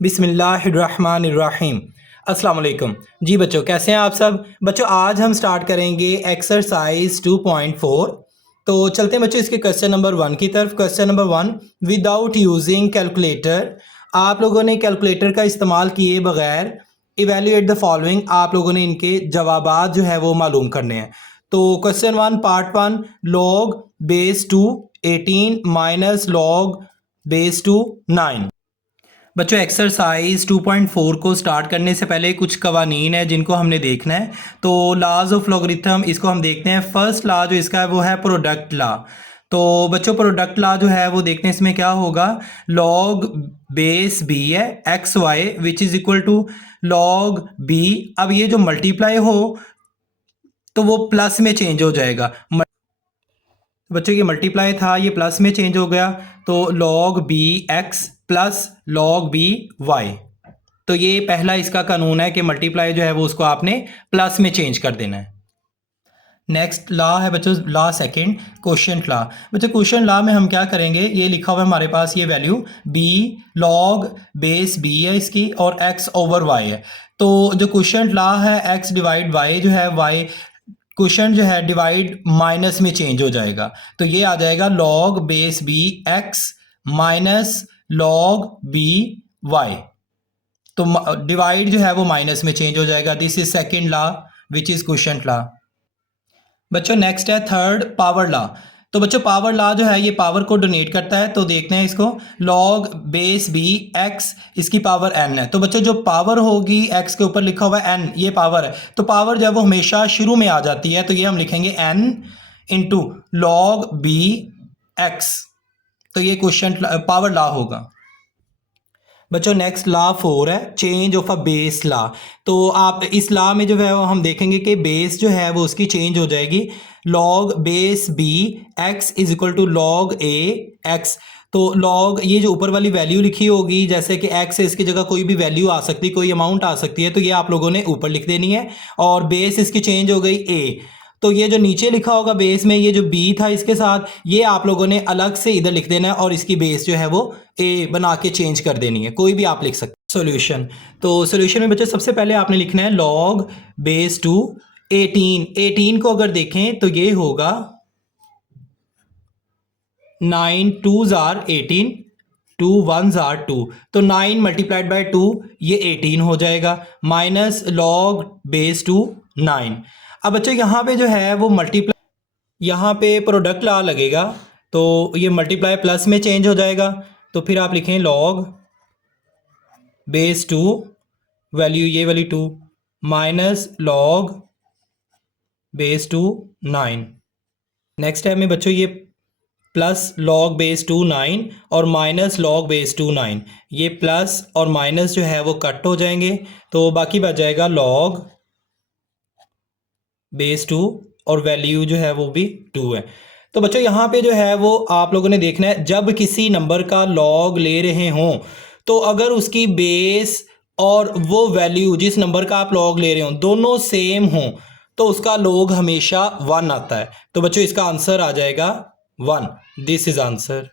बिस्मिल्लाहिर्रहमानिर्रहीम। अस्सलाम वालेकुम। जी बच्चों, कैसे हैं आप सब? बच्चों, आज हम स्टार्ट करेंगे एक्सरसाइज 2.4। तो चलते हैं बच्चों इसके क्वेश्चन नंबर 1 की तरफ। Question number 1, without using calculator. आप लोगों ने कैलकुलेटर का इस्तेमाल किए बगैर इवेल्युएट द फॉलोइंग, आप लोगों ने इनके जवाबात जो है वो मालूम करने हैं। तो question 1 part 1, log base 2 18 minus log base 2 9। बच्चों, एक्सरसाइज 2.4 को स्टार्ट करने से पहले कुछ कवानीन है जिनको हमने देखना है। तो लॉज ऑफ लॉगरिथम, इसको हम देखते हैं। फर्स्ट लॉ जो इसका है वो है प्रोडक्ट लॉ। तो बच्चों, प्रोडक्ट लॉ जो है वो देखते हैं, इसमें क्या होगा। लॉग बेस बी है X Y which is equal to log B. अब ये जो मल्टीप्लाई हो तो वो प्लस में चेंज हो जाएगा। बच्चों, ये मल्टीप्लाई था, ये प्लस में चेंज हो गया। तो log B X plus log B Y. तो ये पहला इसका कानून है कि मल्टीप्लाई जो है वो उसको आपने प्लस में चेंज कर देना है। नेक्स्ट लॉ है बच्चों, लॉ सेकंड, क्वोशिएंट लॉ। बच्चों, क्वोशिएंट लॉ में हम क्या करेंगे, ये लिखा हुआ है हमारे पास, ये value b log base b है इसकी और x ओवर y है। तो जो क्वोशिएंट लॉ है x डिवाइड y जो है, y क्वोशिएंट जो है डिवाइड माइनस में चेंज हो जाएगा। तो ये आ जाएगा log base b x minus log b y। तो डिवाइड जो है वो माइनस में चेंज हो जाएगा। This is second law which is quotient law. बच्चों, नेक्स्ट है थर्ड, पावर लॉ। तो बच्चों, पावर लॉ जो है ये पावर को डोनेट करता है। तो देखते हैं इसको, लॉग बेस बी एक्स, इसकी पावर एन है। तो बच्चों, जो पावर होगी एक्स के ऊपर लिखा हुआ है एन, ये पावर है। तो पावर जो है वो हमेशा शुरू में आ जाती है। तो ये हम लिखेंगे N into log B X. तो ये क्वेश्चन पावर लॉ होगा। बच्चों, नेक्स्ट लॉ 4 है, change of a base law. तो आप इस लॉ में जो है वो हम देखेंगे कि बेस जो है वो उसकी चेंज हो जाएगी। Log base B X is equal to log A X. तो लॉग, ये जो ऊपर वाली वैल्यू लिखी होगी, जैसे कि एक्स है, इसकी जगह कोई भी वैल्यू आ सकती है, कोई अमाउंट आ सकती है, तो ये आप लोगों ने ऊपर लिख देनी है। और बेस इसकी चेंज हो गई ए। तो ये जो नीचे लिखा होगा बेस में, ये जो बी था इसके साथ, ये आप लोगों ने अलग से इधर लिख देना है और इसकी बेस जो है वो ए बना के चेंज कर देनी है। कोई भी आप लिख सकते हैं। सॉल्यूशन, तो सॉल्यूशन में बच्चे सबसे पहले आपने लिखना है लॉग बेस 2 18 को अगर देखें तो ये होगा 9 2s आर 18 2 1s आर 2। तो 9 मल्टीप्लाइड बाय 2 ये 18 हो जाएगा, माइनस लॉग बेस 2 9। अब बच्चों यहाँ पे जो है वो मल्टीप्लाई, यहाँ पे प्रोडक्ट लॉ लगेगा। तो ये मल्टीप्लाई प्लस में चेंज हो जाएगा। तो फिर आप लिखें लॉग बेस 2 वैल्यू, ये वाली 2, minus log base 2 9। Next time में बच्चों ये प्लस लॉग बेस 2 9 और माइनस लॉग बेस 2 9, ये प्लस और माइनस जो है वो कट हो जाएंगे। तो बाकी बच जाएगा लॉग बेस 2 और वैल्यू जो है वो भी 2 है। तो बच्चों, यहाँ पे जो है वो आप लोगों ने देखना है, जब किसी नंबर का लॉग ले रहे हों तो अगर उसकी बेस और वो वैल्यू जिस नंबर का आप लॉग ले रहे हो दोनों सेम हों तो उसका लॉग हमेशा 1 आता है। तो बच्चों, इसका आंसर आ जाएगा 1। This is answer.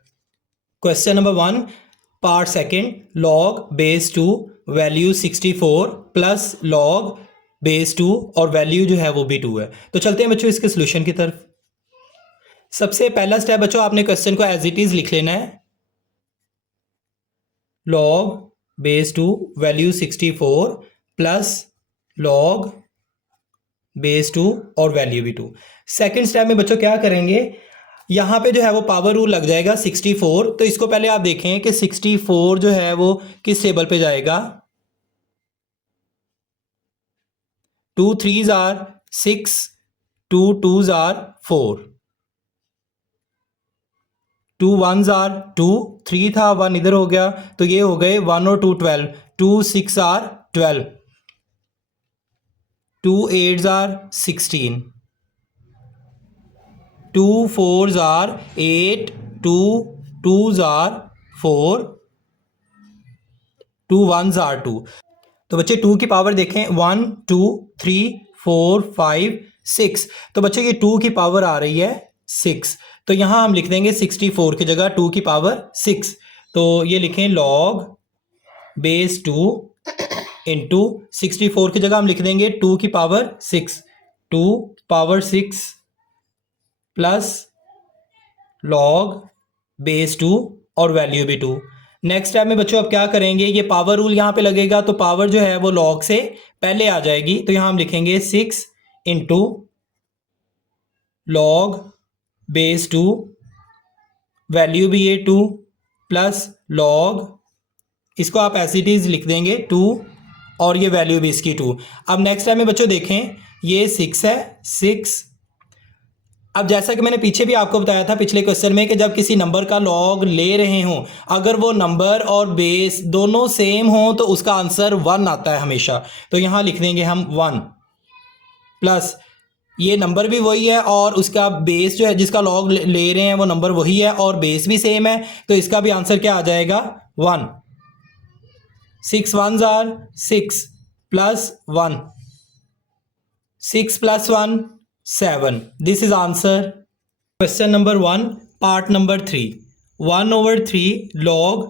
Question number 1 part second, log base 2 value 64 plus log base 2 और वैल्यू जो है वो भी 2 है। तो चलते हैं बच्चों इसके सोल्यूशन की तरफ। सबसे पहला स्टेप बच्चों, आपने क्वेश्चन को एज इट इज लिख लेना है। Log base 2 value 64 plus log base 2 और वैल्यू भी 2। सेकेंड स्टेप में बच्चों क्या करेंगे, यहाँ पे जो है वो पावर रूल लग जाएगा 64। तो इसको पहले आप देखें कि 64 जो है वो किस टेबल पे जाएगा। 2 3s are 6 2 2s are 4 2 1s are 2 3 था 1 इधर हो गया, तो ये हो गए 1 और 2 12 2 6 are 12 2 8s are 16 2 4s are 8 2 2s are 4 2 1s are 2। तो बच्चे 2 की पावर देखें, 1 2 3 4 5 6। तो बच्चे ये 2 की पावर आ रही है 6। तो यहाँ हम लिख देंगे 64 की जगह 2 की पावर 6। तो ये लिखें लॉग बेस 2 इंटू 64 की जगह हम लिख देंगे 2 की power 6, 2 power 6 plus log base 2 और वैल्यू भी 2। नेक्स्ट स्टेप में बच्चों अब क्या करेंगे, ये पावर रूल यहाँ पे लगेगा तो पावर जो है वो लॉग से पहले आ जाएगी, तो यहाँ हम लिखेंगे 6 इंटू लॉग बेस 2, वैल्यू भी ये 2 प्लस लॉग, इसको आप एज इट इज लिख देंगे 2 और ये वैल्यू भी इसकी 2। अब नेक्स्ट टाइम में बच्चों देखें ये 6 है 6। अब जैसा कि मैंने पीछे भी आपको बताया था पिछले क्वेश्चन में कि जब किसी नंबर का लॉग ले रहे हों, अगर वो नंबर और बेस दोनों सेम हो तो उसका आंसर 1 आता है हमेशा। तो यहाँ लिख देंगे हम 1 प्लस ये नंबर भी वही है और उसका बेस जो है जिसका लॉग ले रहे हैं वो नंबर वही है और बेस भी सेम है, तो इसका भी आंसर क्या आ जाएगा 1। 6 1s are 6 plus 1, 6 plus 1 7। This is answer. Question number 1 part number 3, 1 over 3 log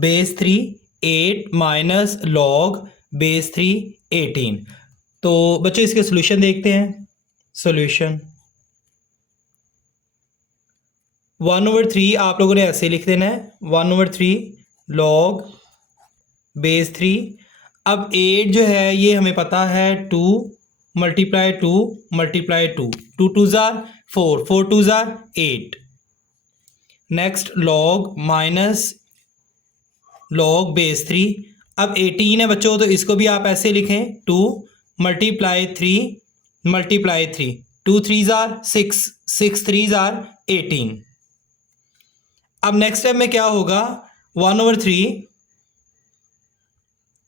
base 3 8 minus log base 3 18। तो बच्चों इसके सॉल्यूशन देखते हैं। सॉल्यूशन 1 over 3 आप लोगों ने ऐसे लिख देना है 1 over 3 log बेस 3। अब 8 जो है ये हमें पता है 2 multiply 2 multiply 2, 2 2s are 4, 4 2s are 8। Next log minus log base 3। अब 18 है बच्चों तो इसको भी आप ऐसे लिखें 2 multiply 3 multiply 3, 2 3s are 6, 6 3s are 18। अब नेक्स्ट स्टेप में क्या होगा 1 over 3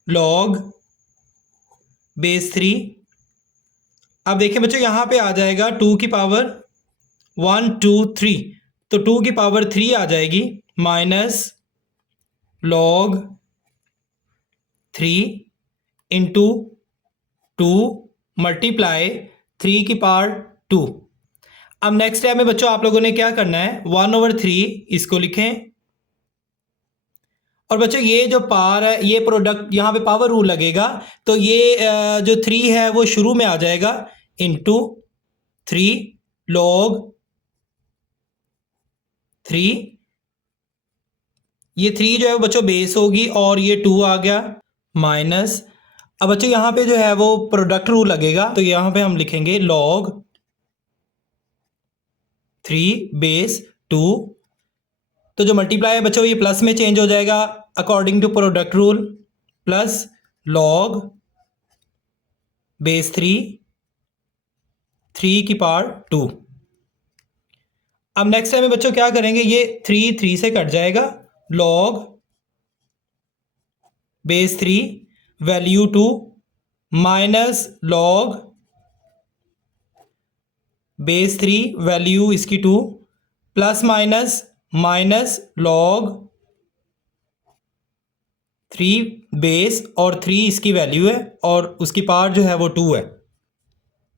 लॉग बेस 3। अब देखिए बच्चों यहाँ पे आ जाएगा 2 की पावर 1 2 3, तो 2 की पावर 3 आ जाएगी माइनस लॉग 3 इंटू 2 मल्टीप्लाई 3 की पावर 2। अब नेक्स्ट स्टेप में बच्चों आप लोगों ने क्या करना है 1 over 3 इसको लिखें और बच्चों ये जो पावर है ये प्रोडक्ट यहाँ पे पावर रूल लगेगा, तो ये जो 3 है वो शुरू में आ जाएगा इंटू 3 लॉग 3, ये 3 जो है वो बच्चों बेस होगी और ये 2 आ गया माइनस। अब बच्चों यहाँ पे जो है वो प्रोडक्ट रूल लगेगा, तो यहाँ पे हम लिखेंगे लॉग 3 बेस 2। तो जो मल्टीप्लाई है बच्चों ये प्लस में चेंज हो जाएगा according to product rule, plus log base 3 3 की पावर 2। अब नेक्स्ट टाइम में बच्चों क्या करेंगे ये 3 3 से कट जाएगा, log base 3 value 2 minus log base 3 value इसकी 2 plus minus minus log 3 base और 3 इसकी वैल्यू है और उसकी पावर जो है वो 2 है,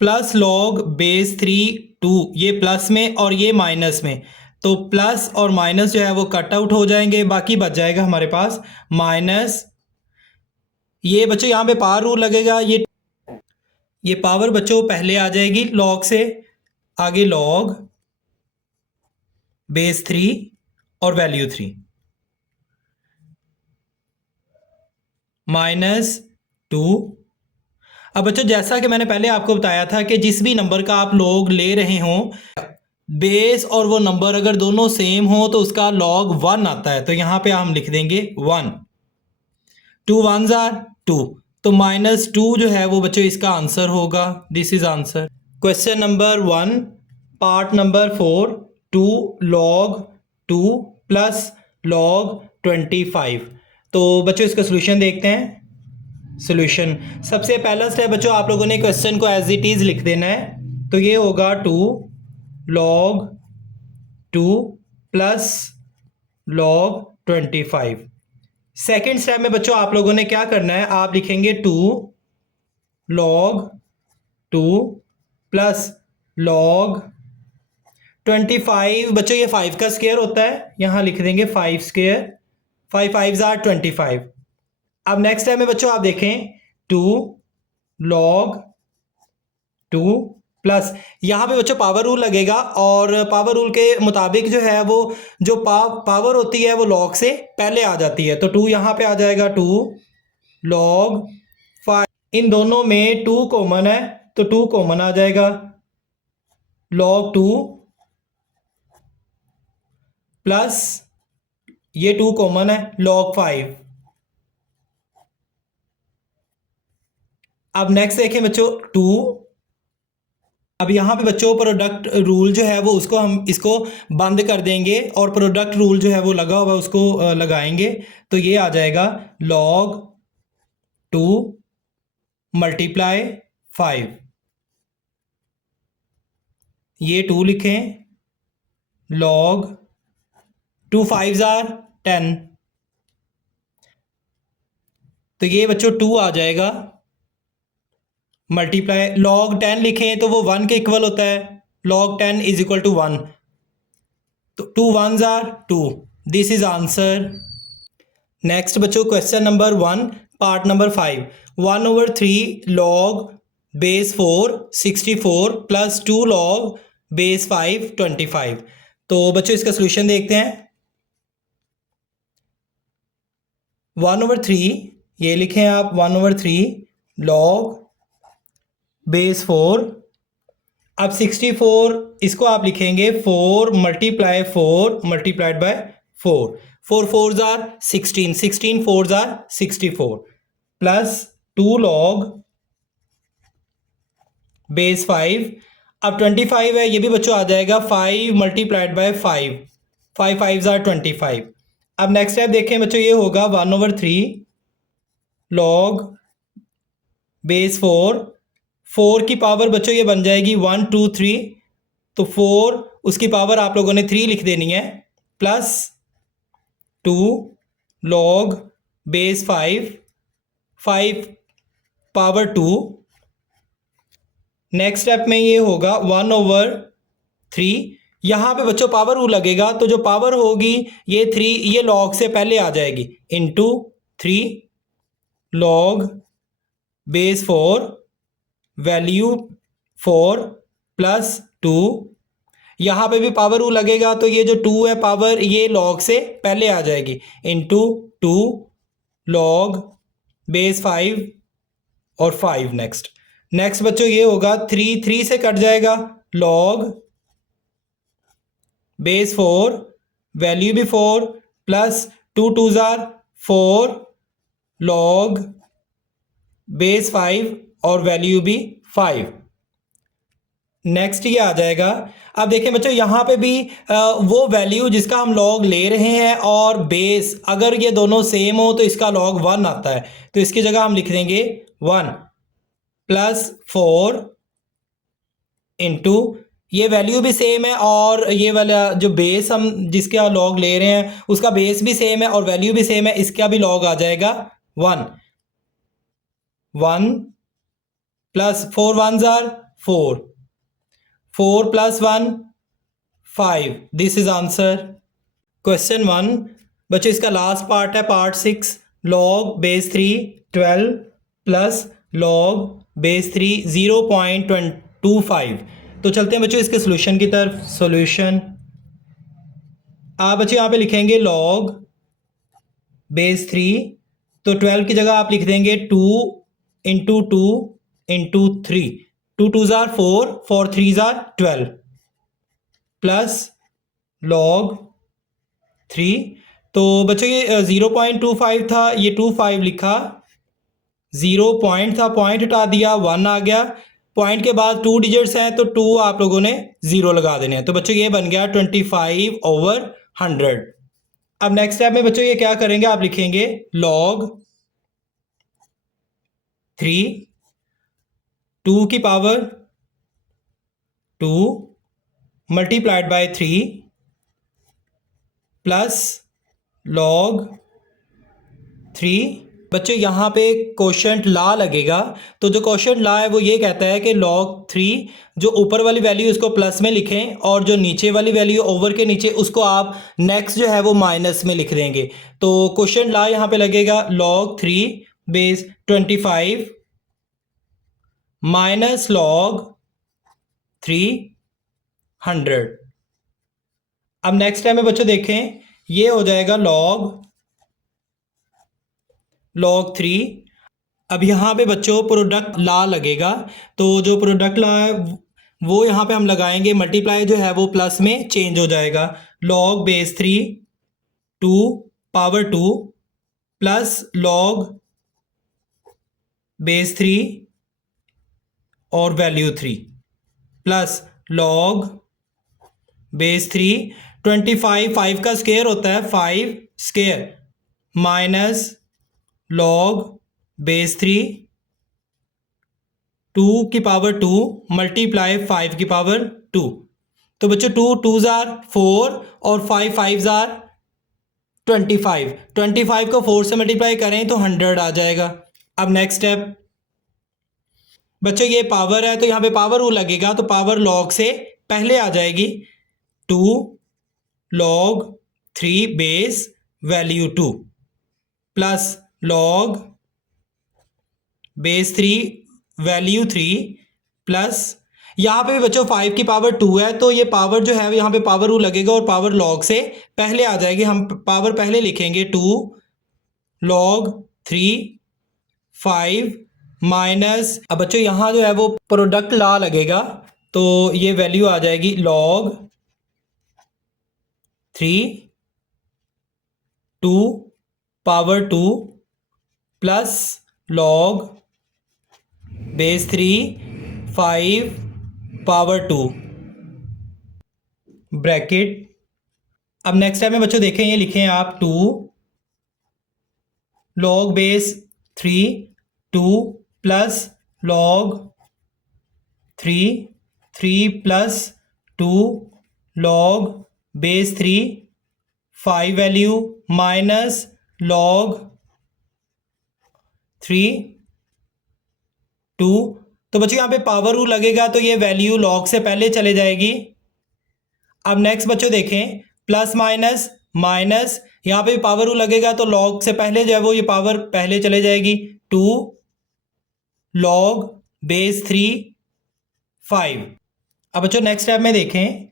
प्लस लॉग बेस 3 2, ये प्लस में और ये माइनस में, तो प्लस और माइनस जो है वो कट आउट हो जाएंगे, बाकी बच जाएगा हमारे पास माइनस। ये बच्चों यहाँ पे पावर रूल लगेगा, ये पावर बच्चों पहले आ जाएगी लॉग से, आगे लॉग बेस 3 और वैल्यू 3 माइनस 2। अब बच्चों जैसा कि मैंने पहले आपको बताया था कि जिस भी नंबर का आप लॉग ले रहे हों बेस और वो नंबर अगर दोनों सेम हो तो उसका लॉग 1 आता है, तो यहाँ पे हम लिख देंगे 1, 2 1s are 2, तो माइनस 2 जो है वो बच्चों इसका आंसर होगा। This is answer. Question number 1 part number 4 2 log 2 plus log 25। तो बच्चों इसका सोल्यूशन देखते हैं। सोल्यूशन सबसे पहला स्टेप बच्चों आप लोगों ने क्वेश्चन को एज इट इज लिख देना है, तो ये होगा 2 log 2 plus log 25। Second step में बच्चों आप लोगों ने क्या करना है, आप लिखेंगे 2 log 2 प्लस log 25। बच्चों ये 5 का स्क्वायर होता है, यहां लिख देंगे 5 स्क्वायर, 5 5s are 25। अब नेक्स्ट टाइम में बच्चों आप देखें 2 log 2 प्लस यहाँ पे बच्चों पावर रूल लगेगा और पावर रूल के मुताबिक जो है वो जो पावर होती है वो log से पहले आ जाती है। तो 2 यहाँ पे आ जाएगा 2 log 5। इन दोनों में 2 कॉमन है तो 2 कॉमन आ जाएगा log 2 प्लस ये 2 कॉमन है log 5। अब नेक्स्ट देखें बच्चों 2। अब यहाँ पे बच्चों प्रोडक्ट रूल जो है वो उसको हम इसको बंद कर देंगे और प्रोडक्ट रूल जो है वो लगा हुआ उसको लगाएंगे। तो ये आ जाएगा log 2 मल्टीप्लाई 5। ये 2 लिखें log 2 5s are 10। तो ये बच्चों 2 आ जाएगा मल्टीप्लाई log 10 लिखें तो वो 1 के इक्वल होता है। log 10 is equal to 1। तो 2 1s are 2। This is answer. Next बच्चों question number 1 part number 5 1/3 log base 4 64 plus 2 log base 5 25। तो बच्चों इसका सोल्यूशन देखते हैं। 1/3 ये लिखें आप 1/3 log बेस 4। अब 64 इसको आप लिखेंगे 4 multiply 4 multiplied by 4। 4 4s are 16 16 4s are 64 plus 2 log base 5। अब 25 है ये भी बच्चों आ जाएगा 5 मल्टीप्लाइड बाय 5। 5 5s are 25। अब नेक्स्ट स्टेप देखें बच्चों ये होगा 1/3 log बेस 4। 4 की पावर बच्चों ये बन जाएगी 1 2 3। तो 4 उसकी पावर आप लोगों ने 3 लिख देनी है plus 2 log base 5 5 power 2। Next step में ये होगा 1/3। यहाँ पे बच्चों पावर रूल लगेगा तो जो पावर होगी ये 3 ये log से पहले आ जाएगी into 3 log base 4 value 4 plus 2। यहाँ पे भी पावर रूल लगेगा तो ये जो 2 है पावर ये log से पहले आ जाएगी इंटू 2 log बेस 5 और 5। नेक्स्ट बच्चों ये होगा 3 3 से कट जाएगा log बेस 4 वैल्यू भी 4 plus 2 2s are 4 log base 5 और वैल्यू भी 5। नेक्स्ट ये आ जाएगा। अब देखें बच्चों यहाँ पे भी वो वैल्यू जिसका हम log ले रहे हैं और बेस अगर ये दोनों सेम हो तो इसका log 1 आता है। तो इसकी जगह हम लिख देंगे 1 प्लस 4 इंटू ये वैल्यू भी सेम है और ये वाला जो बेस हम जिसका log ले रहे हैं उसका बेस भी सेम है और वैल्यू भी सेम है। इसका भी log आ जाएगा 1 1 plus 4 1s are 4 4 plus 1 5। This is answer. Question 1 बच्चों इसका लास्ट पार्ट है part 6 log base 3 12 plus log base 3 0.25। तो चलते हैं बच्चों इसके सोल्यूशन की तरफ। सोल्यूशन आप बच्चों यहाँ पे लिखेंगे log बेस 3 तो 12 की जगह आप लिख देंगे 2 into 2 into 3। 2 2s are 4 4 3s are 12 plus log 3। तो बच्चों ये 0.25 था ये 25 लिखा 0 पॉइंट था पॉइंट हटा दिया 1 आ गया। पॉइंट के बाद 2 डिजिट्स हैं तो 2 आप लोगों ने 0 लगा देने हैं। तो बच्चों ये बन गया 25/100। अब नेक्स्ट स्टेप में बच्चों ये क्या करेंगे आप लिखेंगे log 3 2 की power 2 multiplied by 3 plus log 3 बच्चों यहाँ पे क्वोशंट ला लगेगा, तो जो क्वोशंट ला है वो ये कहता है कि log 3 जो ऊपर वाली वैल्यू उसको प्लस में लिखें और जो नीचे वाली वैल्यू ओवर के नीचे उसको आप नेक्स्ट जो है वो माइनस में लिख देंगे। तो क्वोशंट ला यहाँ पे लगेगा log 3 बेस 25 माइनस log 300। अब नेक्स्ट टाइम में बच्चों देखें, ये हो जाएगा log 3। अब यहाँ पे बच्चों प्रोडक्ट ला लगेगा, तो जो प्रोडक्ट ला है वो यहाँ पे हम लगाएंगे, मल्टीप्लाई जो है वो प्लस में चेंज हो जाएगा। log base 3 2 power 2 plus log base 3 और वैल्यू 3 प्लस log बेस 3 25 5 का स्क्वायर होता है 5 स्क्वायर माइनस log बेस 3 2 की पावर 2 मल्टीप्लाई 5 की पावर 2। तो बच्चों 2 2 जार 4 और 5 5 जार 25। 25 को 4 से मल्टीप्लाई करें तो 100 आ जाएगा। अब नेक्स्ट स्टेप बच्चों, ये पावर है तो यहाँ पे पावर रूल लगेगा, तो पावर log से पहले आ जाएगी 2 log 3 base value 2 plus log base 3 value 3 plus यहाँ पे भी बच्चों 5 की पावर 2 है, तो ये पावर जो है यहाँ पे पावर रूल लगेगा और पावर log से पहले आ जाएगी। हम पावर पहले लिखेंगे 2 log 3 5 माइनस, अब बच्चों यहाँ जो है वो प्रोडक्ट ला लगेगा, तो ये वैल्यू आ जाएगी log 3 2 power 2 plus log base 3 5 power 2 bracket. अब नेक्स्ट टाइम में बच्चों देखें, ये लिखें आप 2 log base 3 2 plus log 3 3 plus 2 log base 3 5 value minus log 3 2। तो बच्चों यहाँ पे पावर रूल लगेगा, तो ये वैल्यू log से पहले चले जाएगी। अब नेक्स्ट बच्चों देखें, प्लस माइनस माइनस, यहाँ पे पावर रूल लगेगा तो log से पहले जो है वो ये पावर पहले चले जाएगी। 2 log बेस 3 5। अब बच्चों नेक्स्ट स्टेप में देखें,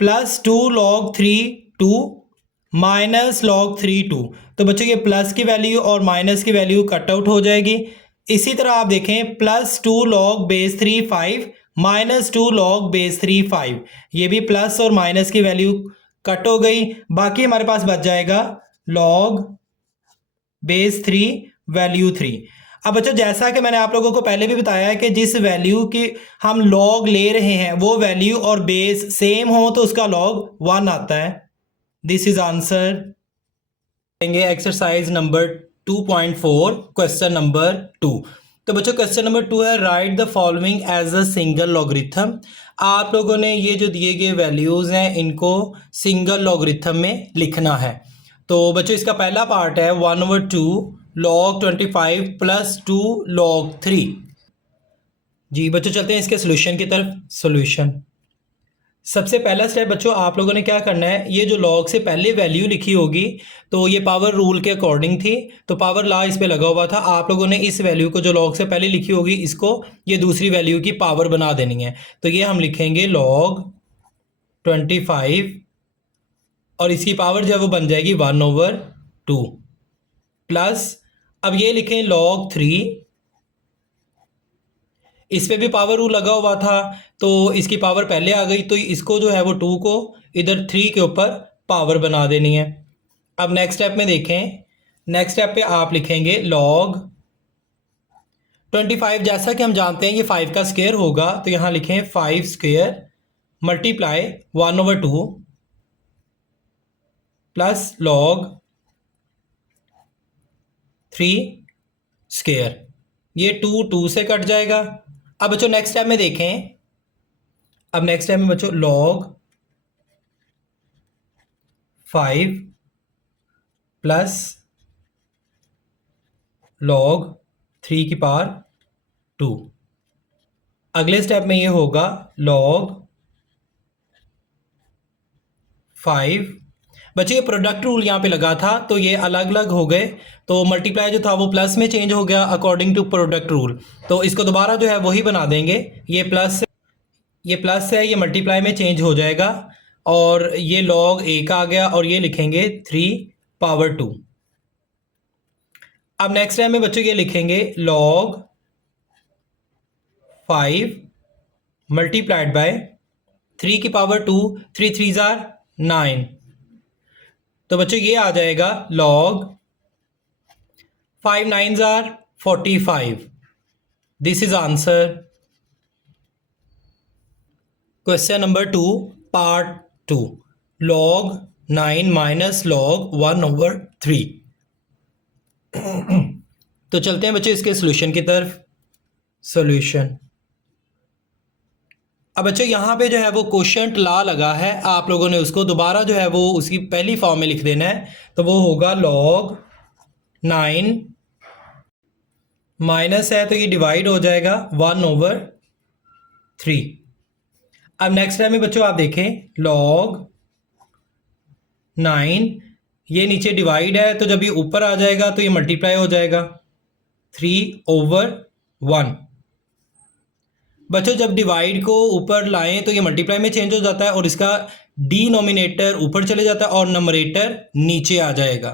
प्लस 2 log 3 2 माइनस log 3 2। तो बच्चों ये प्लस की वैल्यू और माइनस की वैल्यू कट आउट हो जाएगी। इसी तरह आप देखें, plus 2 log base 3 5 minus 2 log base 3 5, ये भी प्लस और माइनस की वैल्यू कट हो गई। बाकी हमारे पास बच जाएगा log बेस 3 वैल्यू 3। अब बच्चों जैसा कि मैंने आप लोगों को पहले भी बताया है कि जिस वैल्यू की हम log ले रहे हैं वो वैल्यू और बेस सेम हो तो उसका log 1 आता है। This is answer. Exercise number 2.4 question number 2। तो बच्चों क्वेश्चन नंबर 2 है, write the following as a single logarithm. आप लोगों ने ये जो दिए गए वैल्यूज हैं इनको सिंगल लॉगरिथम में लिखना है। तो बच्चों इसका पहला पार्ट है 1/2 log 25 प्लस 2 log 3। जी बच्चों चलते हैं इसके सोल्यूशन की तरफ। सोल्यूशन, सबसे पहला स्टेप बच्चों आप लोगों ने क्या करना है, ये जो log से पहले वैल्यू लिखी होगी तो ये पावर रूल के अकॉर्डिंग थी, तो पावर ला इस पे लगा हुआ था। आप लोगों ने इस वैल्यू को जो log से पहले लिखी होगी इसको ये दूसरी वैल्यू की पावर बना देनी है। तो ये हम लिखेंगे log 25 और इसकी पावर जो है वो बन जाएगी 1/2 प्लस, अब ये लिखें log 3, इस पे भी पावर रूल लगा हुआ था तो इसकी पावर पहले आ गई, तो इसको जो है वो 2 को इधर 3 के ऊपर पावर बना देनी है। अब नेक्स्ट स्टेप में देखें, नेक्स्ट स्टेप पे आप लिखेंगे log 25, जैसा कि हम जानते हैं ये 5 का स्क्वायर होगा, तो यहाँ लिखें 5 square multiply 1/2 plus log 3 square, ये 2 2 से कट जाएगा। अब बच्चों नेक्स्ट स्टेप में देखें, अब नेक्स्ट स्टेप में बच्चों log 5 प्लस log 3 की पावर 2। अगले स्टेप में ये होगा log 5। बच्चे ये प्रोडक्ट रूल यहाँ पे लगा था तो ये अलग अलग हो गए, तो मल्टीप्लाई जो था वो प्लस में चेंज हो गया अकॉर्डिंग टू प्रोडक्ट रूल। तो इसको दोबारा जो है वही बना देंगे, ये प्लस है, ये मल्टीप्लाई में चेंज हो जाएगा और ये log 1 आ गया और ये लिखेंगे 3 पावर 2। अब नेक्स्ट टाइम में बच्चों ये लिखेंगे log 5 मल्टीप्लाइड बाय 3 की पावर 2, 3 3 जार 9। तो बच्चों ये आ जाएगा log 5 9 jar 45। This is answer. Question number 2 part 2, log 9 minus log 1/3। तो चलते हैं बच्चों इसके सॉल्यूशन की तरफ। सॉल्यूशन। अब बच्चों यहाँ पे जो है वो कोशेंट ला लगा है, आप लोगों ने उसको दोबारा जो है वो उसकी पहली फॉर्म में लिख देना है। तो वो होगा log 9 माइनस है तो ये डिवाइड हो जाएगा 1/3। अब नेक्स्ट टाइम में बच्चों आप देखें log 9, ये नीचे डिवाइड है तो जब ये ऊपर आ जाएगा तो ये मल्टीप्लाई हो जाएगा 3/1। बच्चों जब डिवाइड को ऊपर लाएं तो ये मल्टीप्लाई में चेंज हो जाता है और इसका डिनोमिनेटर ऊपर चले जाता है और नंबरेटर नीचे आ जाएगा।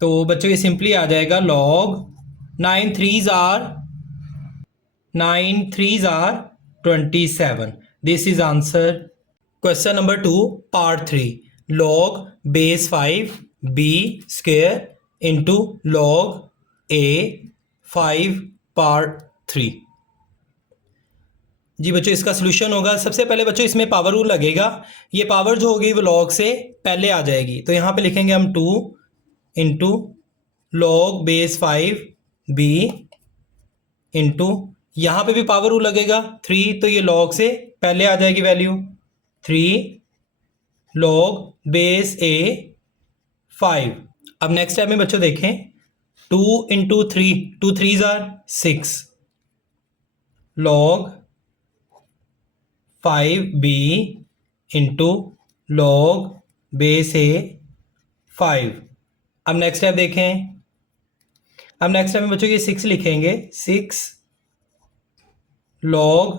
तो बच्चों ये सिंपली आ जाएगा log 9 3s are 27। This is answer. Question number 2 part 3, log base 5 b square into log a 5 part 3। जी बच्चों इसका सॉल्यूशन होगा, सबसे पहले बच्चों इसमें पावर रूल लगेगा। ये पावर जो होगी वो log से पहले आ जाएगी, तो यहाँ पे लिखेंगे हम 2 into log base 5 b into, यहाँ पे भी पावर रूल लगेगा 3, तो ये log से पहले आ जाएगी वैल्यू 3 log base a 5। अब नेक्स्ट टाइम में बच्चों देखें 2 into 3, 2 3s are 6 log 5b into log base a 5। अब नेक्स्ट स्टेप देखें, अब नेक्स्ट स्टेप में बच्चों ये 6 लिखेंगे 6 log,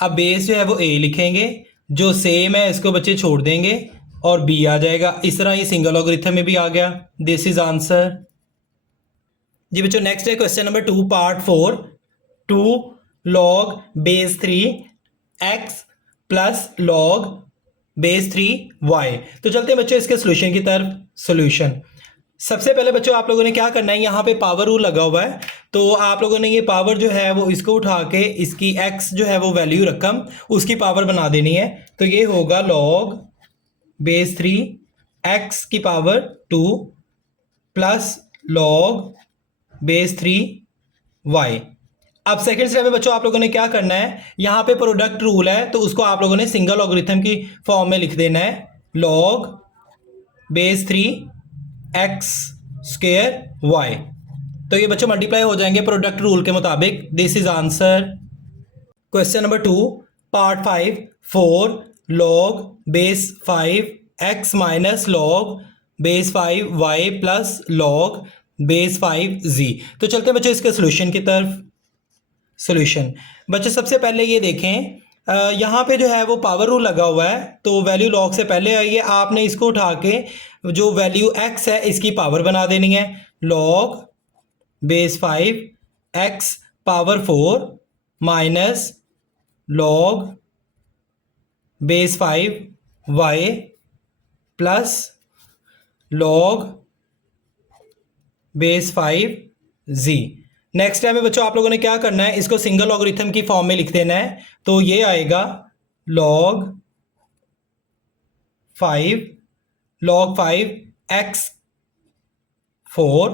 अब बेस जो है वो a लिखेंगे, जो सेम है इसको बच्चे छोड़ देंगे और b आ जाएगा। इस तरह ये सिंगल लॉगरिथम में भी आ गया। This is answer. जी बच्चों नेक्स्ट है question number 2 part 4, 2 log base 3 x plus log base 3 y। तो चलते हैं बच्चों इसके सॉल्यूशन की तरफ। सॉल्यूशन। सबसे पहले बच्चों आप लोगों ने क्या करना है, यहाँ पे पावर रूल लगा हुआ है, तो आप लोगों ने ये पावर जो है वो इसको उठा के इसकी x जो है वो वैल्यू रकम उसकी पावर बना देनी है। तो ये होगा log base 3 x की power 2 plus log base 3 y। अब सेकंड स्टेप में बच्चों आप लोगों ने क्या करना है, यहाँ पे प्रोडक्ट रूल है तो उसको आप लोगों ने सिंगल लॉगरिथम की फॉर्म में लिख देना है, log base 3 x square y। तो ये बच्चों मल्टीप्लाई हो जाएंगे प्रोडक्ट रूल के मुताबिक। This is answer. Question number 2 part 5, 4 log base 5 x minus log base 5 y plus log base 5 z। तो चलते हैं बच्चों इसके सॉल्यूशन की तरफ। सॉल्यूशन। बच्चों सबसे पहले ये देखें, यहाँ पे जो है वो पावर रूल लगा हुआ है तो वैल्यू log से पहले आई है, आपने इसको उठा के जो वैल्यू x है इसकी पावर बना देनी है, log base 5 x power 4 minus log base 5 y plus log base 5 z। Next time में बच्चों आप लोगों ने क्या करना है, इसको सिंगल लॉगरिथम की फॉर्म में लिख देना है। तो ये आएगा log 5 x 4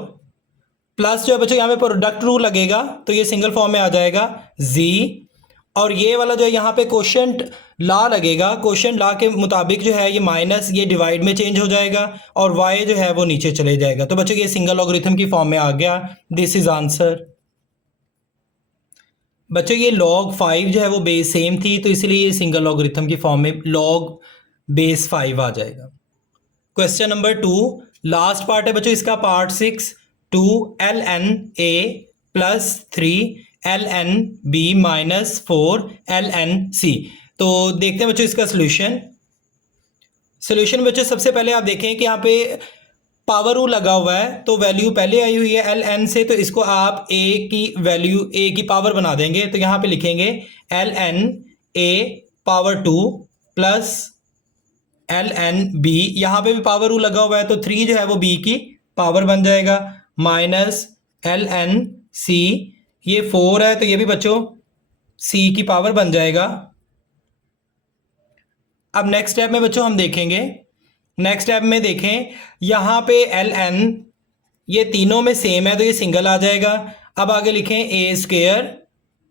प्लस जो है बच्चों यहाँ पे प्रोडक्ट रूल लगेगा तो ये सिंगल फॉर्म में आ जाएगा z, और ये वाला जो है यहाँ पे कोशेंट ला लगेगा, क्वेश्चन ला के मुताबिक जो है ये माइनस ये डिवाइड में चेंज हो जाएगा और y जो है वो नीचे चले जाएगा। तो बच्चों ये सिंगल लॉगरिथम की फॉर्म में आ गया। This is answer. बच्चों ये log 5 जो है वो बेस सेम थी, तो इसलिए ये सिंगल लॉगरिथम की फॉर्म में log बेस 5 आ जाएगा। क्वेश्चन नंबर 2 लास्ट पार्ट है बच्चों इसका, part 6 2 ln a plus 3 ln b minus 4 ln c। तो देखते हैं बच्चों इसका सोल्यूशन बच्चों सबसे पहले आप देखें कि यहाँ पे पावर रूल लगा हुआ है, तो वैल्यू पहले आई हुई है एल एन से, तो इसको आप ए की वैल्यू ए की पावर बना देंगे। तो यहाँ पे लिखेंगे L N A power 2 plus L N B, यहाँ पे भी पावर रूल लगा हुआ है, तो 3 जो है वो बी की पावर बन जाएगा, माइनस एल एन सी, ये 4 है तो ये भी बच्चों सी की पावर बन जाएगा। अब नेक्स्ट स्टेप में बच्चों हम देखेंगे, नेक्स्ट स्टेप में देखें यहाँ पे एल एन ये तीनों में सेम है तो ये सिंगल आ जाएगा। अब आगे लिखें ए स्क्वेयर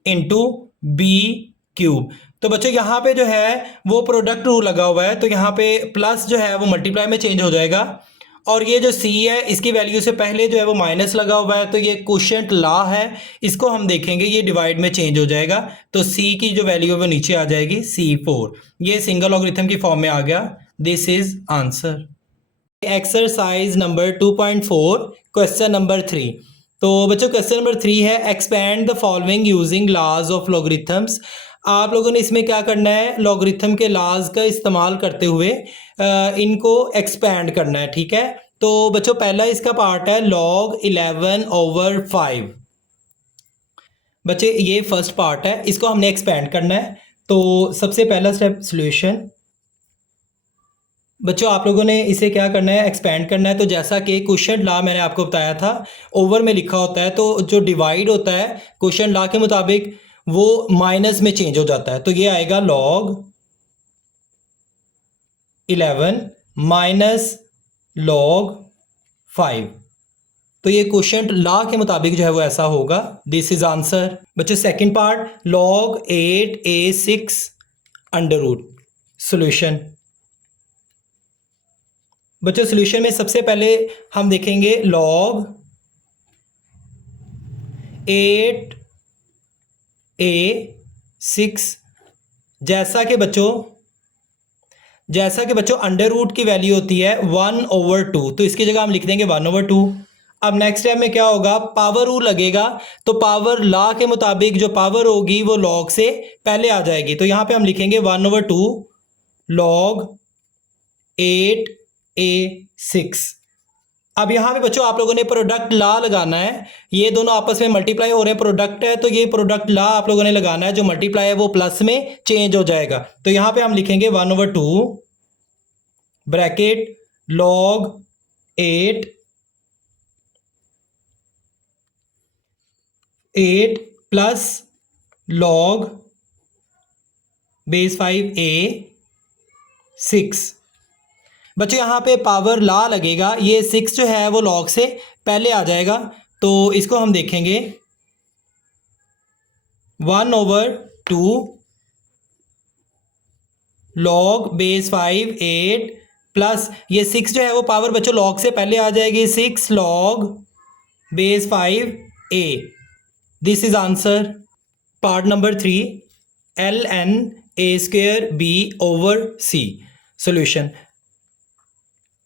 इंटू बी क्यूब। तो बच्चों यहाँ पे जो है वो प्रोडक्ट रूल लगा हुआ है, तो यहाँ पे प्लस जो है वो मल्टीप्लाई में चेंज हो जाएगा, और ये जो सी है इसकी वैल्यू से पहले जो है वो माइनस लगा हुआ है, तो ये क्वोशिएंट ला है, इसको हम देखेंगे ये डिवाइड में चेंज हो जाएगा, तो सी की जो वैल्यू है वो नीचे आ जाएगी C4। ये सिंगल लॉगरिथम की फॉर्म में आ गया। This is answer. Exercise number 2.4 question number 3। तो बच्चों क्वेश्चन नंबर 3 है expand the following using laws of logarithms. आप लोगों ने इसमें क्या करना है, लॉगरिथम के लॉज का इस्तेमाल करते हुए इनको एक्सपैंड करना है, ठीक है। तो बच्चों पहला इसका पार्ट है log 11/5। बच्चे ये फर्स्ट पार्ट है, इसको हमने एक्सपैंड करना है। तो सबसे पहला स्टेप सॉल्यूशन। बच्चों आप लोगों ने इसे क्या करना है, एक्सपैंड करना है। तो जैसा कि क्वोशिएंट लॉ मैंने आपको बताया था, ओवर में लिखा होता है, तो जो डिवाइड होता है क्वोशिएंट लॉ के मुताबिक वो माइनस में चेंज हो जाता है, तो ये आएगा log 11 माइनस log 5। तो ये क्वोशिएंट लॉ के मुताबिक जो है वो ऐसा होगा। This is answer. बच्चों second part log 8a6 under root. Solution. बच्चों सॉल्यूशन में सबसे पहले हम देखेंगे log 8a6, जैसा कि बच्चों अंडर रूट की वैल्यू होती है 1/2, तो इसकी जगह हम लिख देंगे 1/2। अब नेक्स्ट स्टेप में क्या होगा, पावर रूल लगेगा, तो पावर लॉ के मुताबिक जो पावर होगी वो log से पहले आ जाएगी, तो यहाँ पे हम लिखेंगे 1/2 log 8a6। अब यहाँ पे बच्चों आप लोगों ने प्रोडक्ट लॉ लगाना है, ये दोनों आपस में मल्टीप्लाई हो रहे हैं, प्रोडक्ट है, तो ये प्रोडक्ट लॉ आप लोगों ने लगाना है, जो मल्टीप्लाई है वो प्लस में चेंज हो जाएगा। तो यहाँ पे हम लिखेंगे 1/2 bracket log 8 plus log base 5a6। बच्चों यहाँ पे पावर लॉ लगेगा, ये 6 जो है वो log से पहले आ जाएगा, तो इसको हम देखेंगे 1/2 log बेस 5 8 प्लस ये 6 जो है वो पावर बच्चों log से पहले आ जाएगी, 6 log base 5a। This is answer. Part number 3 ln a² b/c। Solution.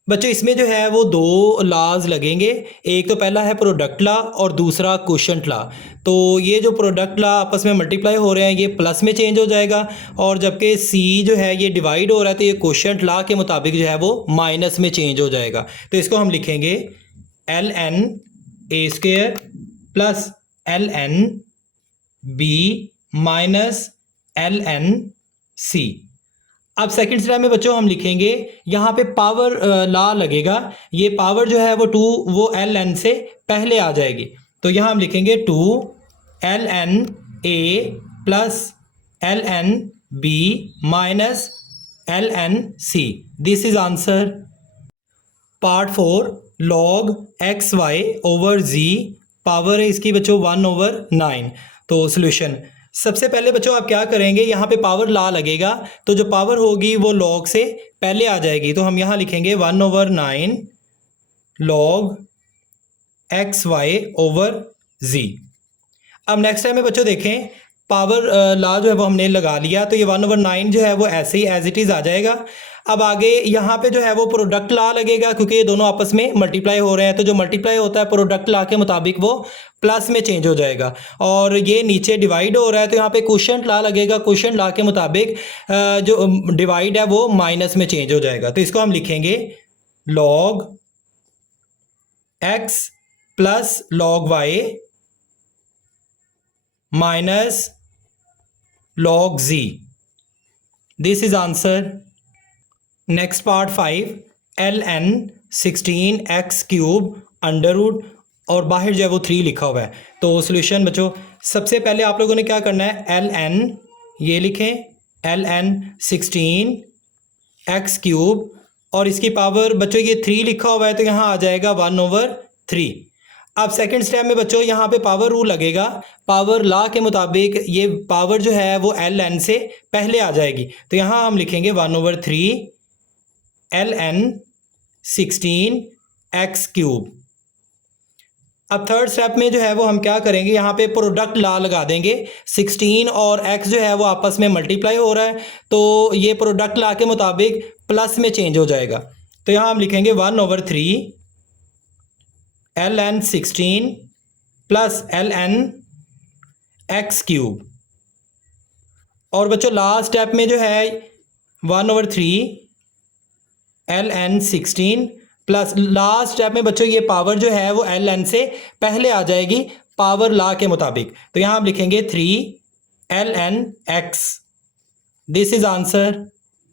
बच्चों इसमें जो है वो दो लॉज लगेंगे, एक तो पहला है प्रोडक्ट लॉ और दूसरा क्वोशिएंट लॉ। तो ये जो प्रोडक्ट लॉ आपस में मल्टीप्लाई हो रहे हैं ये प्लस में चेंज हो जाएगा, और जबकि सी जो है ये डिवाइड हो रहा है, तो ये क्वोशिएंट लॉ के मुताबिक जो है वो माइनस में चेंज हो जाएगा। तो इसको हम लिखेंगे ln a² plus ln b minus ln c। अब सेकंड स्टेप में बच्चों हम लिखेंगे, यहाँ पे पावर लॉ लगेगा, ये पावर जो है वो 2 वो ln से पहले आ जाएगी, तो यहाँ हम लिखेंगे 2 ln a plus ln b minus ln c। This is answer. Part 4 log xy/z, power है इसकी बच्चों 1/9। तो सॉल्यूशन। सबसे पहले बच्चों आप क्या करेंगे, यहाँ पे पावर ला लगेगा तो जो पावर होगी वो लॉग से पहले आ जाएगी, तो हम यहाँ लिखेंगे 1/9 log एक्स वाई ओवर जी। अब नेक्स्ट टाइम में बच्चों देखें, पावर ला जो है वो हमने लगा लिया, तो ये 1/9 जो है वो ऐसे ही एज इट इज़ आ जाएगा। अब आगे यहाँ पे जो है वो प्रोडक्ट ला लगेगा, क्योंकि ये दोनों आपस में मल्टीप्लाई हो रहे हैं, तो जो मल्टीप्लाई होता है प्रोडक्ट ला के मुताबिक वो प्लस में चेंज हो जाएगा। और ये नीचे डिवाइड हो रहा है तो यहाँ पे क्वोशिएंट ला लगेगा, क्वोशिएंट ला के मुताबिक जो डिवाइड है वो माइनस में चेंज हो जाएगा। तो इसको हम लिखेंगे log x plus log y minus log z। This is answer. Next part 5, ln 16x cube under root और बाहर जो है वो 3 लिखा हुआ है। तो सोल्यूशन बच्चों, सबसे पहले आप लोगों ने क्या करना है, ln ये लिखें, ln 16x क्यूब और इसकी पावर बच्चों ये 3 लिखा हुआ है तो यहाँ आ जाएगा 1/3। अब सेकंड स्टेप में बच्चों यहाँ पे पावर रूल लगेगा, पावर ला के मुताबिक ये पावर जो है वो ln से पहले आ जाएगी, तो यहाँ हम लिखेंगे 1/3 ln 16x क्यूब। अब थर्ड स्टेप में जो है वो हम क्या करेंगे, यहाँ पे प्रोडक्ट ला लगा देंगे, 16 और x जो है वो आपस में मल्टीप्लाई हो रहा है तो ये प्रोडक्ट ला के मुताबिक प्लस में चेंज हो जाएगा। तो यहाँ हम लिखेंगे 1/3 ln 16 plus ln x cube. और बच्चों लास्ट स्टेप में जो है 1/3 ln 16 प्लस लास्ट स्टेप में बच्चों ये पावर जो है वो ln से पहले आ जाएगी पावर ला के मुताबिक, तो यहाँ हम लिखेंगे 3 ln x। This is answer.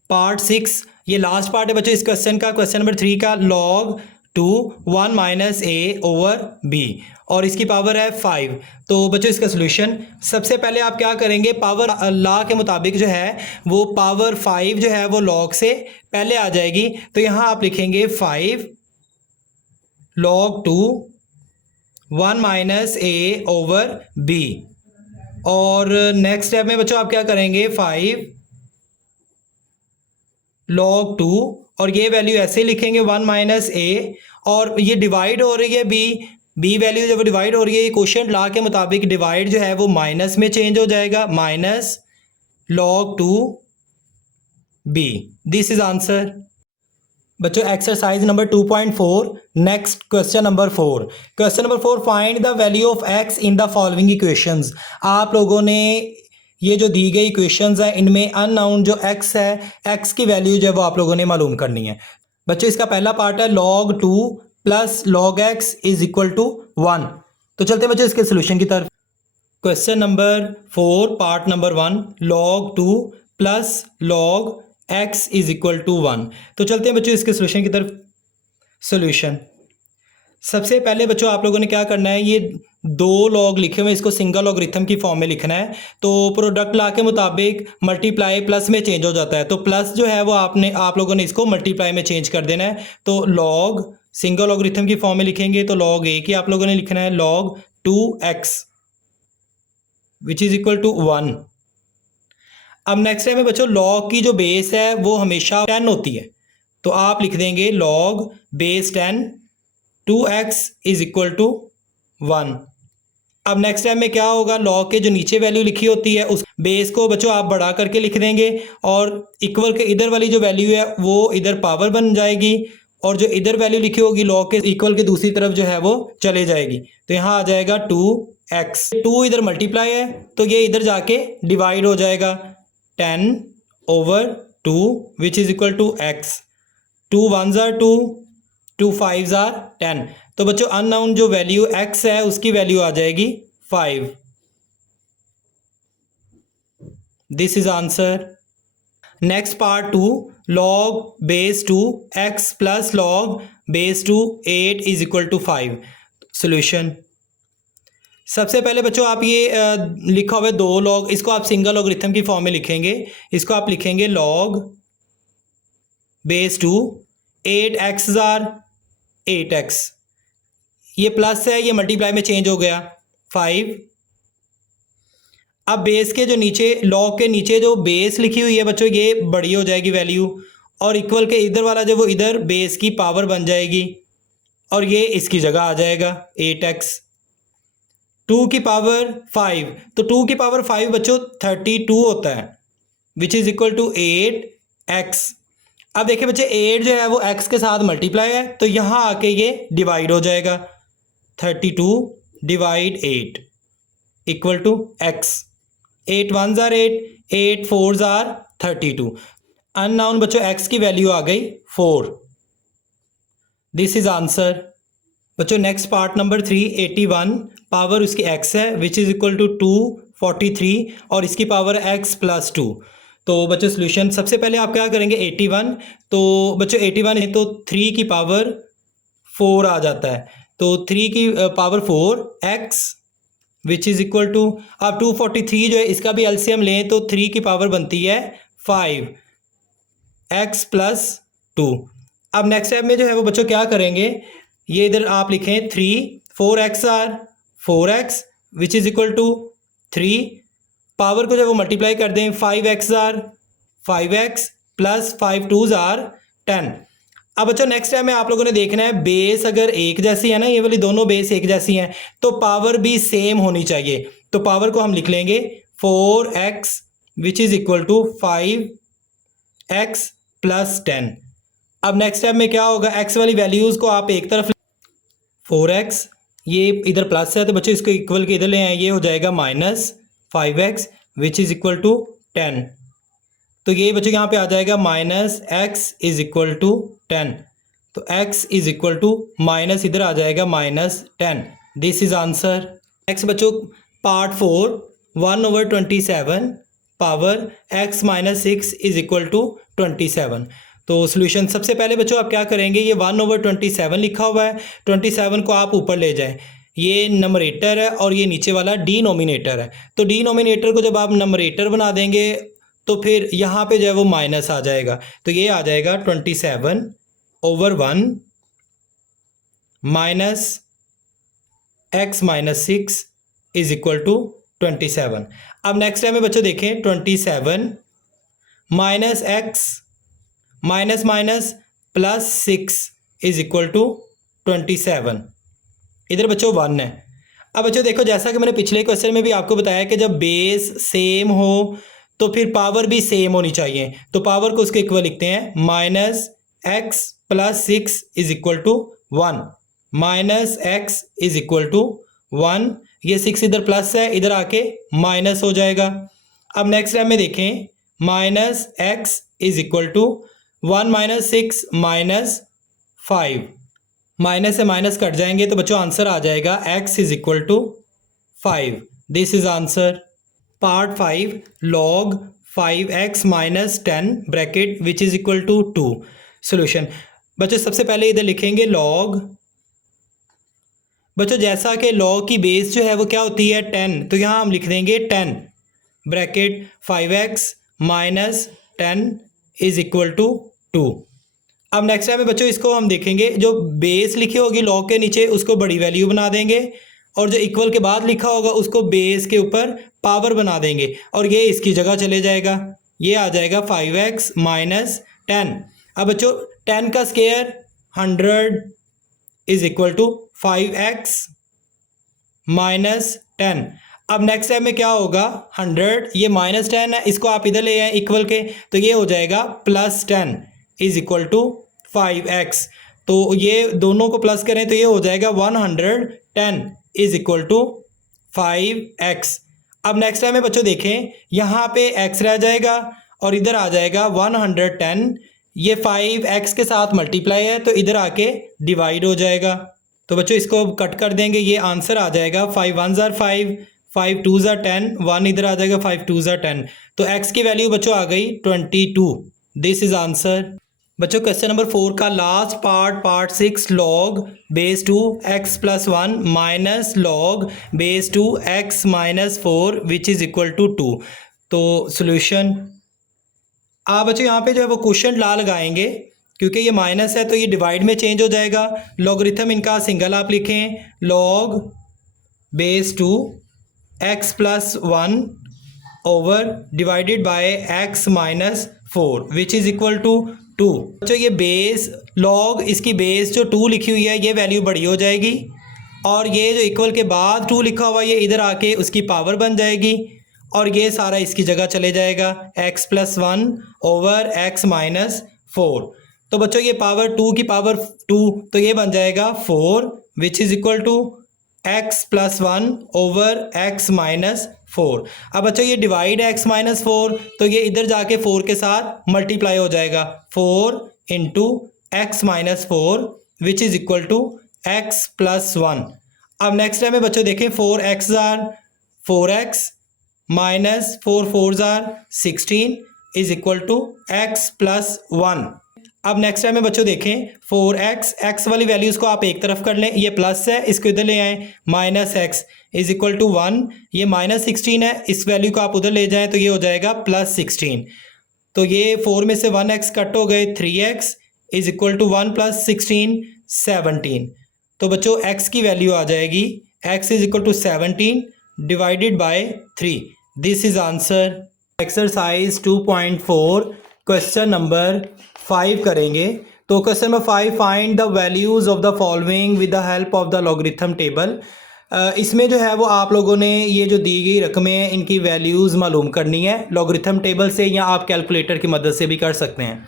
Part 6 ये लास्ट पार्ट है बच्चों इस क्वेश्चन का, क्वेश्चन नंबर 3 का, log 2 1 minus a over b और इसकी पावर है 5। तो बच्चों इसका सोल्यूशन, सबसे पहले आप क्या करेंगे, पावर ला के मुताबिक जो है वो पावर 5 जो है वो log से पहले आ जाएगी, तो यहाँ आप लिखेंगे 5 log 2 1 minus a over b। और नेक्स्ट स्टेप में बच्चों आप क्या करेंगे, 5 log 2 और ये वैल्यू ऐसे लिखेंगे 1 माइनस a और ये डिवाइड हो रही है b वैल्यू जब डिवाइड हो रही है ये क्वोशिएंट ला के मुताबिक डिवाइड जो है वो माइनस में चेंज हो जाएगा, minus log 2 b। This is answer. बच्चों exercise number 2.4, next question number 4। Question number 4, find the value of x in the following equations. आप लोगों ने ये जो दी गई इक्वेशंस हैं इनमें अननाउन जो x है, x की वैल्यू जो है वो आप लोगों ने मालूम करनी है। बच्चों इसका पहला पार्ट है log 2 plus log x is equal to 1। तो चलते हैं बच्चों इसके सोल्यूशन की तरफ। Question number 4 part number 1, log 2 plus log x is equal to 1। तो चलते हैं बच्चों इसके सोल्यूशन की तरफ। सोल्यूशन, सबसे पहले बच्चों आप लोगों ने क्या करना है, ये 2 log लिखे हुए इसको सिंगल लॉगरिथम की फॉर्म में लिखना है, तो प्रोडक्ट ला के मुताबिक मल्टीप्लाई प्लस में चेंज हो जाता है, तो प्लस जो है वो आप लोगों ने इसको मल्टीप्लाई में चेंज कर देना है। तो log सिंगल लॉगरिथम की फॉर्म में लिखेंगे तो log a की आप लोगों ने लिखना है log 2x which is equal to 1। अब नेक्स्ट टाइम में बच्चों log की जो बेस है वो हमेशा 10 होती है, तो आप लिख देंगे log base 10 2x is equal to 1। अब नेक्स्ट टाइम में क्या होगा, log के जो नीचे वैल्यू लिखी होती है उस बेस को बच्चों आप बढ़ा करके लिख देंगे और इक्वल के इधर वाली जो वैल्यू है वो इधर पावर बन जाएगी और जो इधर वैल्यू लिखी होगी log के इक्वल के दूसरी तरफ जो है वो चले जाएगी, तो यहाँ आ जाएगा 2x। 2 इधर मल्टीप्लाई है तो ये इधर जाके डिवाइड हो जाएगा 10 over 2 which is equal to x। 2 1s are 2, 2 5s are 10। तो बच्चों अननाउन जो वैल्यू x है उसकी वैल्यू आ जाएगी 5। This is answer. Next part 2, log base 2 x plus log base 2 8 is equal to 5। Solution, सबसे पहले बच्चों आप ये लिखा हुआ है 2 log, इसको आप सिंगल लॉगरिथम की फॉर्म में लिखेंगे, इसको आप लिखेंगे log base 2 8x are 8x, ये प्लस है ये मल्टीप्लाई में चेंज हो गया 5। अब बेस के जो नीचे लॉग के नीचे जो बेस लिखी हुई है बच्चों ये बड़ी हो जाएगी वैल्यू, और इक्वल के इधर वाला जो वो इधर बेस की पावर बन जाएगी और ये इसकी जगह आ जाएगा 8x। 2 की पावर 5, तो 2 की पावर 5 बच्चों 32 होता है, विच इज़ इक्वल टू 8x। अब देखिए बच्चे 8 जो है वो x के साथ मल्टीप्लाई है, तो यहाँ आके ये डिवाइड हो जाएगा, 32 divide 8 equal to x। 8 1s are 8, 8 4s are 32। Unknown बच्चों x की वैल्यू आ गई 4। This is answer. बच्चों नेक्स्ट पार्ट नंबर 3, 81 पावर उसकी x है विच इज़ इक्वल टू 243 और इसकी पावर x प्लस 2। तो बच्चों सोल्यूशन सबसे पहले आप क्या करेंगे 81, तो बच्चों 81 है तो 3 की पावर 4 आ जाता है, तो 3 की power 4 x which is equal to, अब 243 जो है इसका भी एलसीएम लें तो 3 की पावर बनती है 5 x प्लस 2। अब नेक्स्ट स्टेप में जो है वो बच्चों क्या करेंगे, ये इधर आप लिखें 3 4x are 4x which is equal to 3, power को जब वो मल्टीप्लाई कर दें 5x are 5x plus 5 2s are 10। अब बच्चों नेक्स्ट टाइम में आप लोगों ने देखना है बेस अगर एक जैसी है ना, ये वाली दोनों बेस एक जैसी हैं तो पावर भी सेम होनी चाहिए, तो पावर को हम लिख लेंगे 4x which is equal to 5x plus 10। अब नेक्स्ट टाइम में क्या होगा, x वाली वैल्यूज़ को आप एक तरफ 4x, ये इधर प्लस है तो बच्चों इसको इक्वल के इधर ले आए, ये हो जाएगा minus 5x which is equal to 10। तो ये बच्चों यहाँ पे आ जाएगा minus x is equal to 10, तो x is equal to minus इधर आ जाएगा minus 10। This is answer. Next बच्चों part 4, 1/27 power x minus 6 is equal to 27। तो सोल्यूशन सबसे पहले बच्चों आप क्या करेंगे, ये 1/27 लिखा हुआ है, 27 को आप ऊपर ले जाएं, ये नंबरेटर है और ये नीचे वाला डिनोमिनेटर है, तो डिनोमिनेटर को जब आप नंबरेटर बना देंगे तो फिर यहाँ पे जो है वो माइनस आ जाएगा, तो ये आ जाएगा 27/1 minus x minus 6 is equal to 27। अब नेक्स्ट टाइम में बच्चों देखें 27 minus x minus minus plus 6 is equal to 27। इधर बच्चों 1 है। अब बच्चों देखो जैसा कि मैंने पिछले क्वेश्चन में भी आपको बताया कि जब बेस सेम हो तो फिर पावर भी सेम होनी चाहिए, तो पावर को उसके इक्वल लिखते हैं minus x plus 6 is equal to 1, minus x is equal to 1, ये 6 इधर प्लस है इधर आके माइनस हो जाएगा। अब नेक्स्ट टाइम में देखें minus x is equal to 1 minus 6 minus 5, minus से माइनस कट जाएंगे तो बच्चों आंसर आ जाएगा x is equal to 5। This is answer. Part 5 log 5x minus 10 bracket which is equal to 2। Solution बच्चों सबसे पहले इधर लिखेंगे लॉग, बच्चों जैसा कि लॉग की बेस जो है वो क्या होती है 10, तो यहाँ हम लिख देंगे 10 bracket 5x minus 10 is equal to 2। अब नेक्स्ट टाइम में बच्चों इसको हम देखेंगे जो बेस लिखी होगी लॉग के नीचे उसको बड़ी वैल्यू बना देंगे और जो इक्वल के बाद लिखा होगा उसको बेस के ऊपर पावर बना देंगे और ये इसकी जगह चले जाएगा, ये आ जाएगा 5x माइनस 10। अब बच्चों 10 का square 100 is equal to 5x minus 10। अब नेक्स्ट टाइम में क्या होगा 100, ये माइनस 10 है इसको आप इधर ले आए इक्वल के, तो ये हो जाएगा plus 10 is equal to 5x, तो ये दोनों को प्लस करें तो ये हो जाएगा 110 इज इक्वल टू 5x। अब नेक्स्ट टाइम में बच्चों देखें यहाँ पे x रह जाएगा और इधर आ जाएगा 110, ये 5x के साथ मल्टीप्लाई है तो इधर आके डिवाइड हो जाएगा, तो बच्चों इसको कट कर देंगे, ये आंसर आ जाएगा 5 1s are 5, 5 2s are 10, 1 इधर आ जाएगा 5 2s are 10, तो x की वैल्यू बच्चों आ गई 22। This is answer. बच्चों क्वेश्चन नंबर 4 का last part 6 log base 2 x plus 1 minus log base 2 x minus 4 which is equal to 2। तो सोल्यूशन आप बच्चों यहाँ पे जो है वो क्वेश्चन ला लगाएंगे क्योंकि ये माइनस है तो ये डिवाइड में चेंज हो जाएगा। लॉगरिथम इनका सिंगल आप लिखें, log base 2 x plus 1 over divided by X minus 4 which is equal to 2। बच्चों ये बेस लॉग इसकी बेस जो 2 लिखी हुई है ये वैल्यू बड़ी हो जाएगी और ये जो इक्वल के बाद 2 लिखा हुआ है ये इधर आके उसकी पावर बन जाएगी और ये सारा इसकी जगह चले जाएगा x plus 1 over x minus 4। तो बच्चों ये पावर 2 की पावर 2 तो ये बन जाएगा 4 which is equal to x plus 1 over x minus 4। अब बच्चों ये डिवाइड x माइनस 4 तो ये इधर जाके 4 के साथ मल्टीप्लाई हो जाएगा 4 into X minus 4 which is equal to x plus 1। अब नेक्स्ट टाइम में बच्चों देखें 4x जार 4x माइनस 4 4 जार 16 is equal to x plus 1। अब नेक्स्ट टाइम में बच्चों देखें 4x x वाली वैल्यूज़ को आप एक तरफ कर लें, ये प्लस है इसको इधर ले आएँ, minus x is equal to 1, ये माइनस 16 है इस वैल्यू को आप उधर ले जाएं तो ये हो जाएगा प्लस 16। तो ये 4 में से 1x कट हो गए, 3x is equal to 1 plus 16 17। तो बच्चों x की वैल्यू आ जाएगी x is equal to 17 divided by 3। This is answer. Exercise 2.4 question number 5 करेंगे। तो question number 5, find the values of the following with the help of the logarithm table. इसमें जो है वो आप लोगों ने ये जो दी गई रकमें हैं इनकी वैल्यूज़ मालूम करनी है लॉगरिथम टेबल से या आप कैलकुलेटर की मदद से भी कर सकते हैं।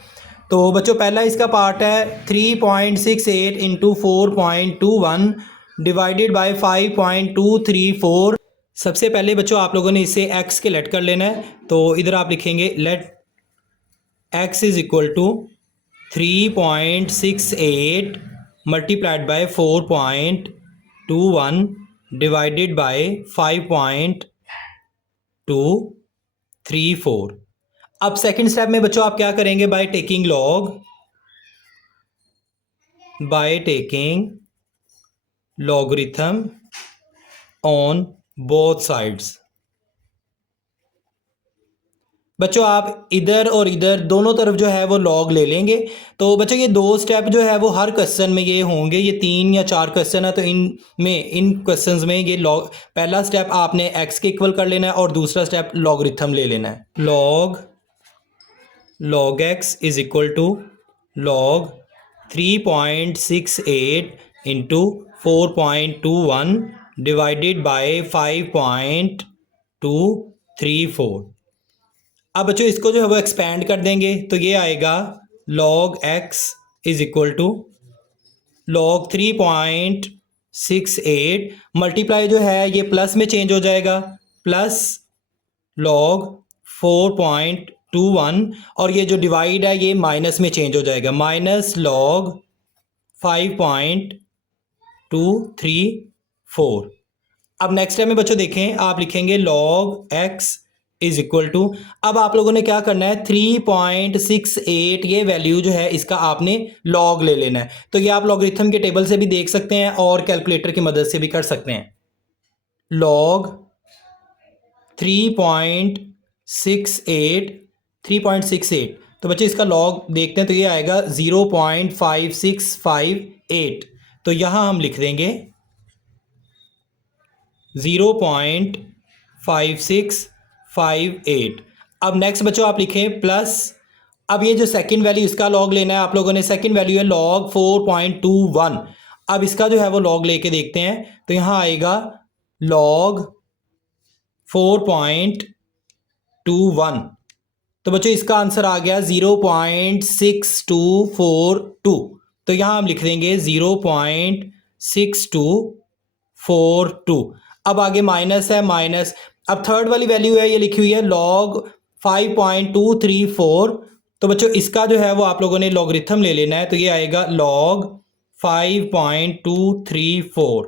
तो बच्चों पहला इसका पार्ट है 3.68 इंटू 4.21 डिवाइडेड बाई 5.234। सबसे पहले बच्चों आप लोगों ने इसे x के लेट कर लेना है। तो इधर आप लिखेंगे let x is equal to 3.68 multiplied by 4.21 divided by 5.234। अब सेकंड स्टेप में बच्चों आप क्या करेंगे, by taking logarithm on both sides. बच्चों आप इधर और इधर दोनों तरफ जो है वो लॉग ले लेंगे। तो बच्चों ये 2 स्टेप जो है वो हर क्वेश्चन में ये होंगे, ये 3 या 4 क्वेश्चन है तो इन क्वेश्चंस में ये लॉग पहला स्टेप आपने x के इक्वल कर लेना है और दूसरा स्टेप लॉगरिथम ले लेना है। log x is equal to log 3.68 into 4.21 divided by 5.234। अब बच्चों इसको जो है वो एक्सपेंड कर देंगे तो ये आएगा log x is equal to log 3.68 multiply जो है ये प्लस में चेंज हो जाएगा प्लस log 4.21 और ये जो डिवाइड है ये माइनस में चेंज हो जाएगा माइनस log 5.234। अब नेक्स्ट टाइम में बच्चों देखें आप लिखेंगे log x is equal to, अब आप लोगों ने क्या करना है 3.68 ये वैल्यू जो है इसका आपने लॉग ले लेना है। तो ये आप लॉगरिथम के टेबल से भी देख सकते हैं और कैलकुलेटर की मदद से भी कर सकते हैं। log 3.68 तो बच्चे इसका लॉग देखते हैं तो ये आएगा 0.5658। तो यहाँ हम लिख देंगे 0.5658। अब नेक्स्ट बच्चों आप लिखें प्लस, अब ये जो सेकंड वैल्यू इसका लॉग लेना है आप लोगों ने, सेकंड वैल्यू है log 4.21। अब इसका जो है वो लॉग लेके देखते हैं तो यहाँ आएगा log 4.21। तो बच्चों इसका आंसर आ गया 0.6242। तो यहाँ हम लिख देंगे 0.6242। अब आगे माइनस है माइनस, अब थर्ड वाली वैल्यू है ये लिखी हुई है log 5.234। तो बच्चों इसका जो है वो आप लोगों ने लॉगरिथम ले लेना है तो ये आएगा log 5.234।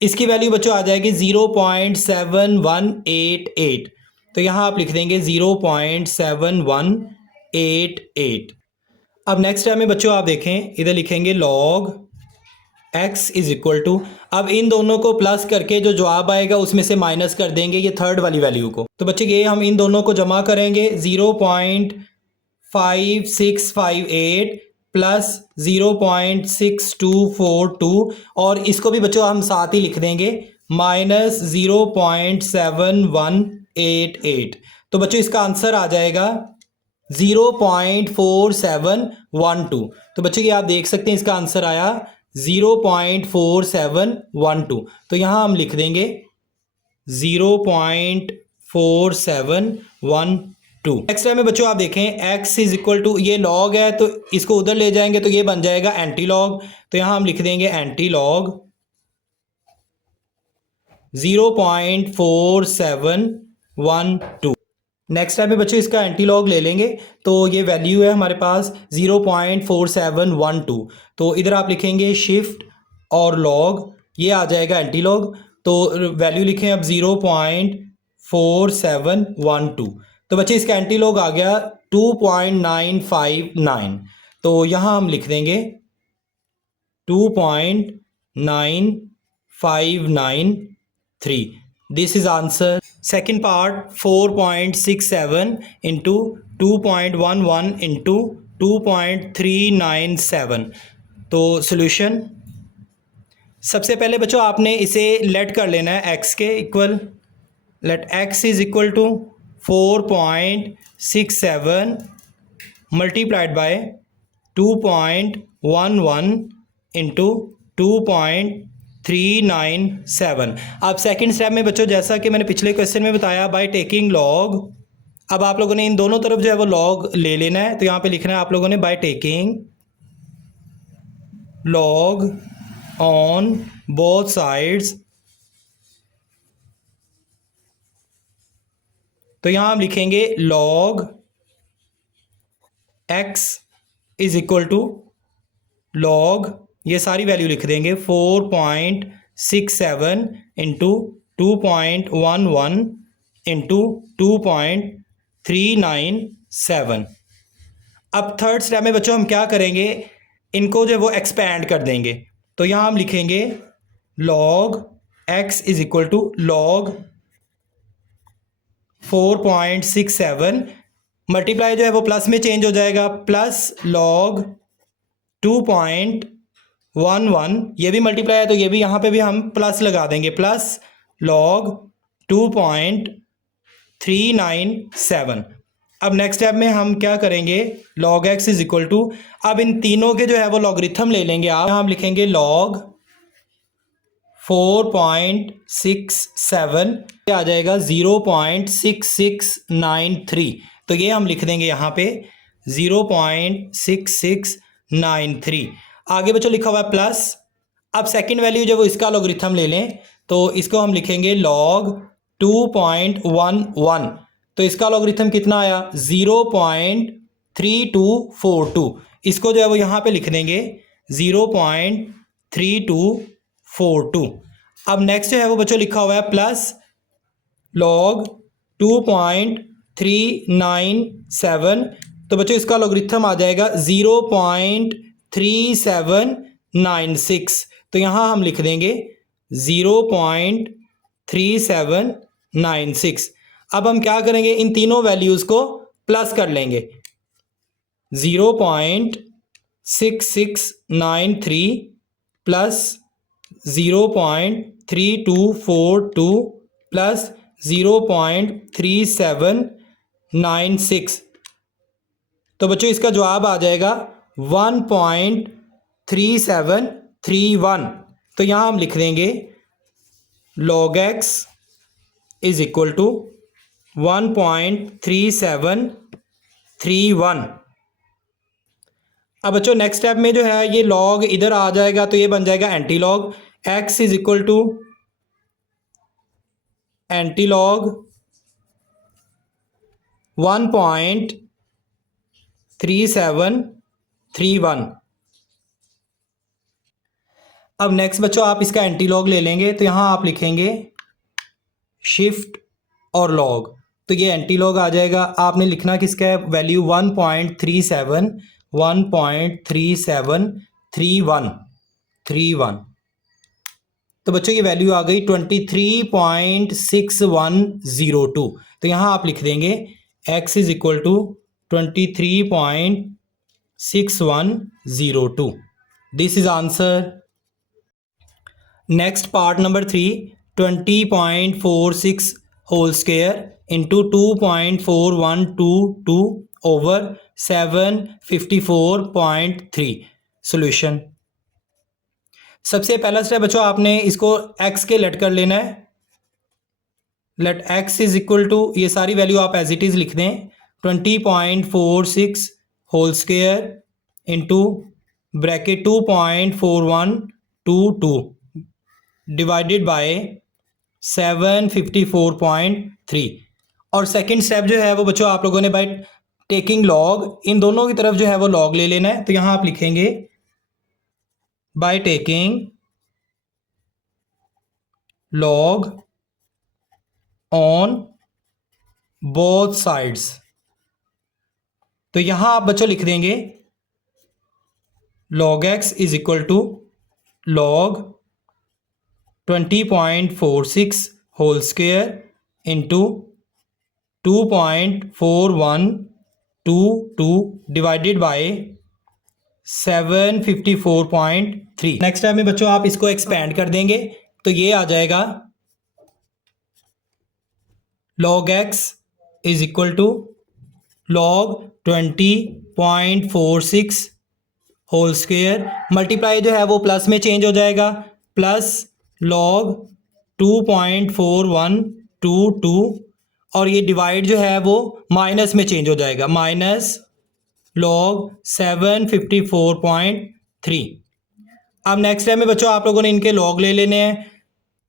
इसकी वैल्यू बच्चों आ जाएगी 0.7188। तो यहाँ आप लिख देंगे 0.7188। अब नेक्स्ट टाइम में बच्चों आप देखें इधर लिखेंगे log x is equal to, अब इन दोनों को प्लस करके जो जवाब आएगा उसमें से माइनस कर देंगे ये थर्ड वाली वैल्यू को। तो बच्चे ये हम इन दोनों को जमा करेंगे 0.5658 प्लस 0.6242 और इसको भी बच्चों हम साथ ही लिख देंगे माइनस 0.7188। 0.88। तो बच्चों इसका आंसर आ जाएगा 0.4712। तो बच्चों ये आप देख सकते हैं इसका आंसर आया 0.4712। तो यहाँ हम लिख देंगे 0.4712। नेक्स्ट टाइम में बच्चों आप देखें x इज इक्वल टू, ये लॉग है तो इसको उधर ले जाएंगे तो ये बन जाएगा एंटी लॉग। तो यहाँ हम लिख देंगे एंटी लॉग 0.4712। नेक्स्ट टाइम में बच्चों इसका एंटी लॉग ले लेंगे तो ये वैल्यू है हमारे पास 0.4712। तो इधर आप लिखेंगे शिफ्ट और लॉग, ये आ जाएगा एंटी लॉग। तो वैल्यू लिखें अब 0.4712। तो बच्चे इसका एंटी लॉग आ गया 2.959। तो यहाँ हम लिख देंगे 2.9593। This is answer. Second part 4.67 into 2.11 into 2.397। तो सोल्यूशन, सबसे पहले बच्चों आपने इसे लेट कर लेना है x के equal. Let x is equal to 4.67 multiplied by 2.11 into 2.397। अब सेकंड स्टेप में बच्चों जैसा कि मैंने पिछले क्वेश्चन में बताया बाय टेकिंग लॉग, अब आप लोगों ने इन दोनों तरफ जो है वो लॉग ले लेना है। तो यहाँ पे लिखना है आप लोगों ने by taking log on both sides. तो यहां हम लिखेंगे log x is equal to log, ये सारी वैल्यू लिख देंगे 4.67 इंटू 2.11 इंटू 2.397। अब थर्ड स्टेप में बच्चों हम क्या करेंगे, इनको जो है वो एक्सपैंड कर देंगे। तो यहाँ हम लिखेंगे log x is equal to log 4.67 multiply जो है वो प्लस में चेंज हो जाएगा, प्लस log 2.11, ये भी मल्टीप्लाई है तो ये भी यहाँ पे भी हम प्लस लगा देंगे, प्लस log 2.397। अब नेक्स्ट स्टेप में हम क्या करेंगे, log x is equal to, अब इन तीनों के जो है वो लॉगरिथम ले लेंगे आप। हम लिखेंगे log 4.67 आ जाएगा 0.6693। तो ये हम लिख देंगे यहाँ पे 0.6693। आगे बच्चों लिखा हुआ है प्लस। अब सेकंड वैल्यू जो वो इसका लॉगरिथम ले लें तो इसको हम लिखेंगे log 2.11। तो इसका लॉगरिथम कितना आया 0.3242। इसको जो है वो यहाँ पे लिख देंगे 0.3242। अब नेक्स्ट जो है वो बच्चों लिखा हुआ है प्लस log 2.397। तो बच्चों इसका लॉगरिथम आ जाएगा 0.3796। तो यहाँ हम लिख देंगे 0.3796। अब हम क्या करेंगे, इन तीनों वैल्यूज़ को प्लस कर लेंगे। 0.6693 प्लस 0.3242 प्लस 0.3796। तो बच्चों इसका जवाब आ जाएगा 1.3731। तो यहाँ हम लिख देंगे log x is equal to 1.3731। अब बच्चों नेक्स्ट स्टेप में जो है ये log इधर आ जाएगा तो ये बन जाएगा anti log. x is equal to anti log 1.3731। अब नेक्स्ट बच्चों आप इसका एंटी लॉग ले लेंगे तो यहाँ आप लिखेंगे शिफ्ट और लॉग। तो ये एंटी लॉग आ जाएगा, आपने लिखना किसका है, वैल्यू 1.3731। तो बच्चों ये वैल्यू आ गई 23.6102। तो यहाँ आप लिख देंगे x is equal to 23.6102। This is answer. Next part number 3, 20.46 whole square into 2.4122 over 754.3 solution. सबसे पहला स्टेप बच्चों, आपने इसको x के लेट कर लेना है। लेट x इज इक्वल टू, ये सारी वैल्यू आप एज इट इज लिख दें, 20.46 whole square into bracket 2.4122 divided by 754.3। और सेकंड स्टेप जो है वो बच्चों आप लोगों ने बाय टेकिंग लॉग, इन दोनों की तरफ जो है वो लॉग ले लेना है। तो यहां आप लिखेंगे by taking log on both sides. तो यहां आप बच्चों लिख देंगे log x is equal to log 20.46 whole square into 2.4122 divided by 754.3। Next time में बच्चों आप इसको एक्सपेंड कर देंगे तो ये आ जाएगा log x is equal to log 20.46 whole square, multiply जो है वो प्लस में चेंज हो जाएगा, प्लस log 2.4122 और ये डिवाइड जो है वो माइनस में चेंज हो जाएगा, माइनस log 754.3। अब नेक्स्ट टाइम में बच्चों आप लोगों ने इनके लॉग ले लेने हैं।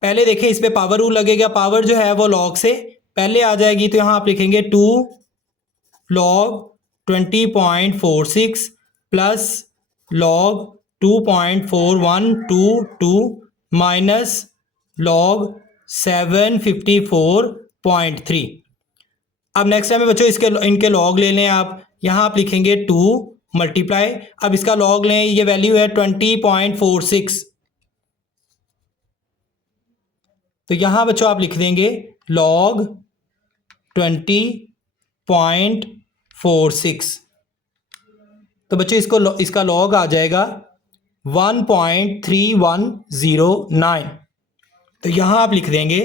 पहले देखें इस पे पावर रूल लगेगा, पावर जो है वो लॉग से पहले आ जाएगी। तो यहां आप लिखेंगे 2 log 20.46 plus log 2.4122 minus log 754.3। अब नेक्स्ट टाइम में बच्चों इनके लॉग ले लें आप। यहां आप लिखेंगे 2 मल्टीप्लाई, अब इसका लॉग लें, ये वैल्यू है 20.46। तो यहां बच्चों आप लिख देंगे log 20.46। तो बच्चों इसका लॉग आ जाएगा 1.3109। तो यहां आप लिख देंगे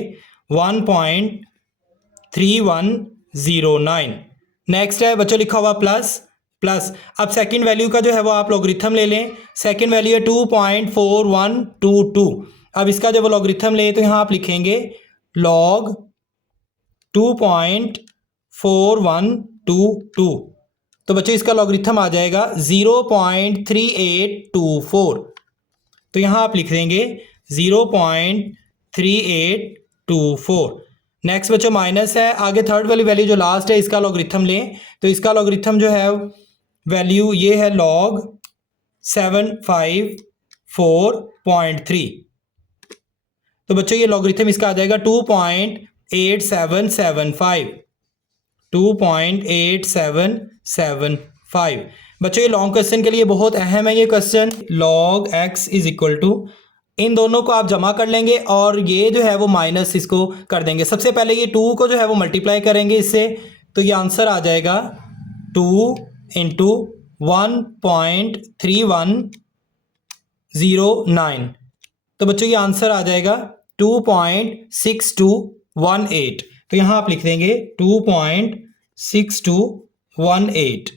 1.3109। नेक्स्ट है बच्चों लिखा हुआ प्लस प्लस। अब सेकंड वैल्यू का जो है वो आप लॉगरिथम ले लें। सेकंड वैल्यू है 2.4122। अब इसका जब लॉगरिथम ले तो यहां आप लिखेंगे log 2.4122। तो बच्चों इसका लॉगरिथम आ जाएगा 0.3824। तो यहां आप लिख देंगे 0.3824। नेक्स्ट बच्चों माइनस है, आगे थर्ड वाली वैल्यू जो लास्ट है इसका लॉगरिथम लें। तो इसका लॉगरिथम जो है वैल्यू ये है log 754.3। तो बच्चों ये लॉगरिथम इसका आ जाएगा 2.8775। 2.8775। बच्चों ये लॉन्ग क्वेश्चन के लिए बहुत अहम है ये question. log x is equal to, इन दोनों को आप जमा कर लेंगे और ये जो है वो माइनस इसको कर देंगे। सबसे पहले ये 2 को जो है वो मल्टीप्लाई करेंगे इससे, तो ये आंसर आ जाएगा 2 इंटू 1.3109। तो बच्चों ये आंसर आ जाएगा 2.6218। तो यहां आप लिख देंगे 2.6218।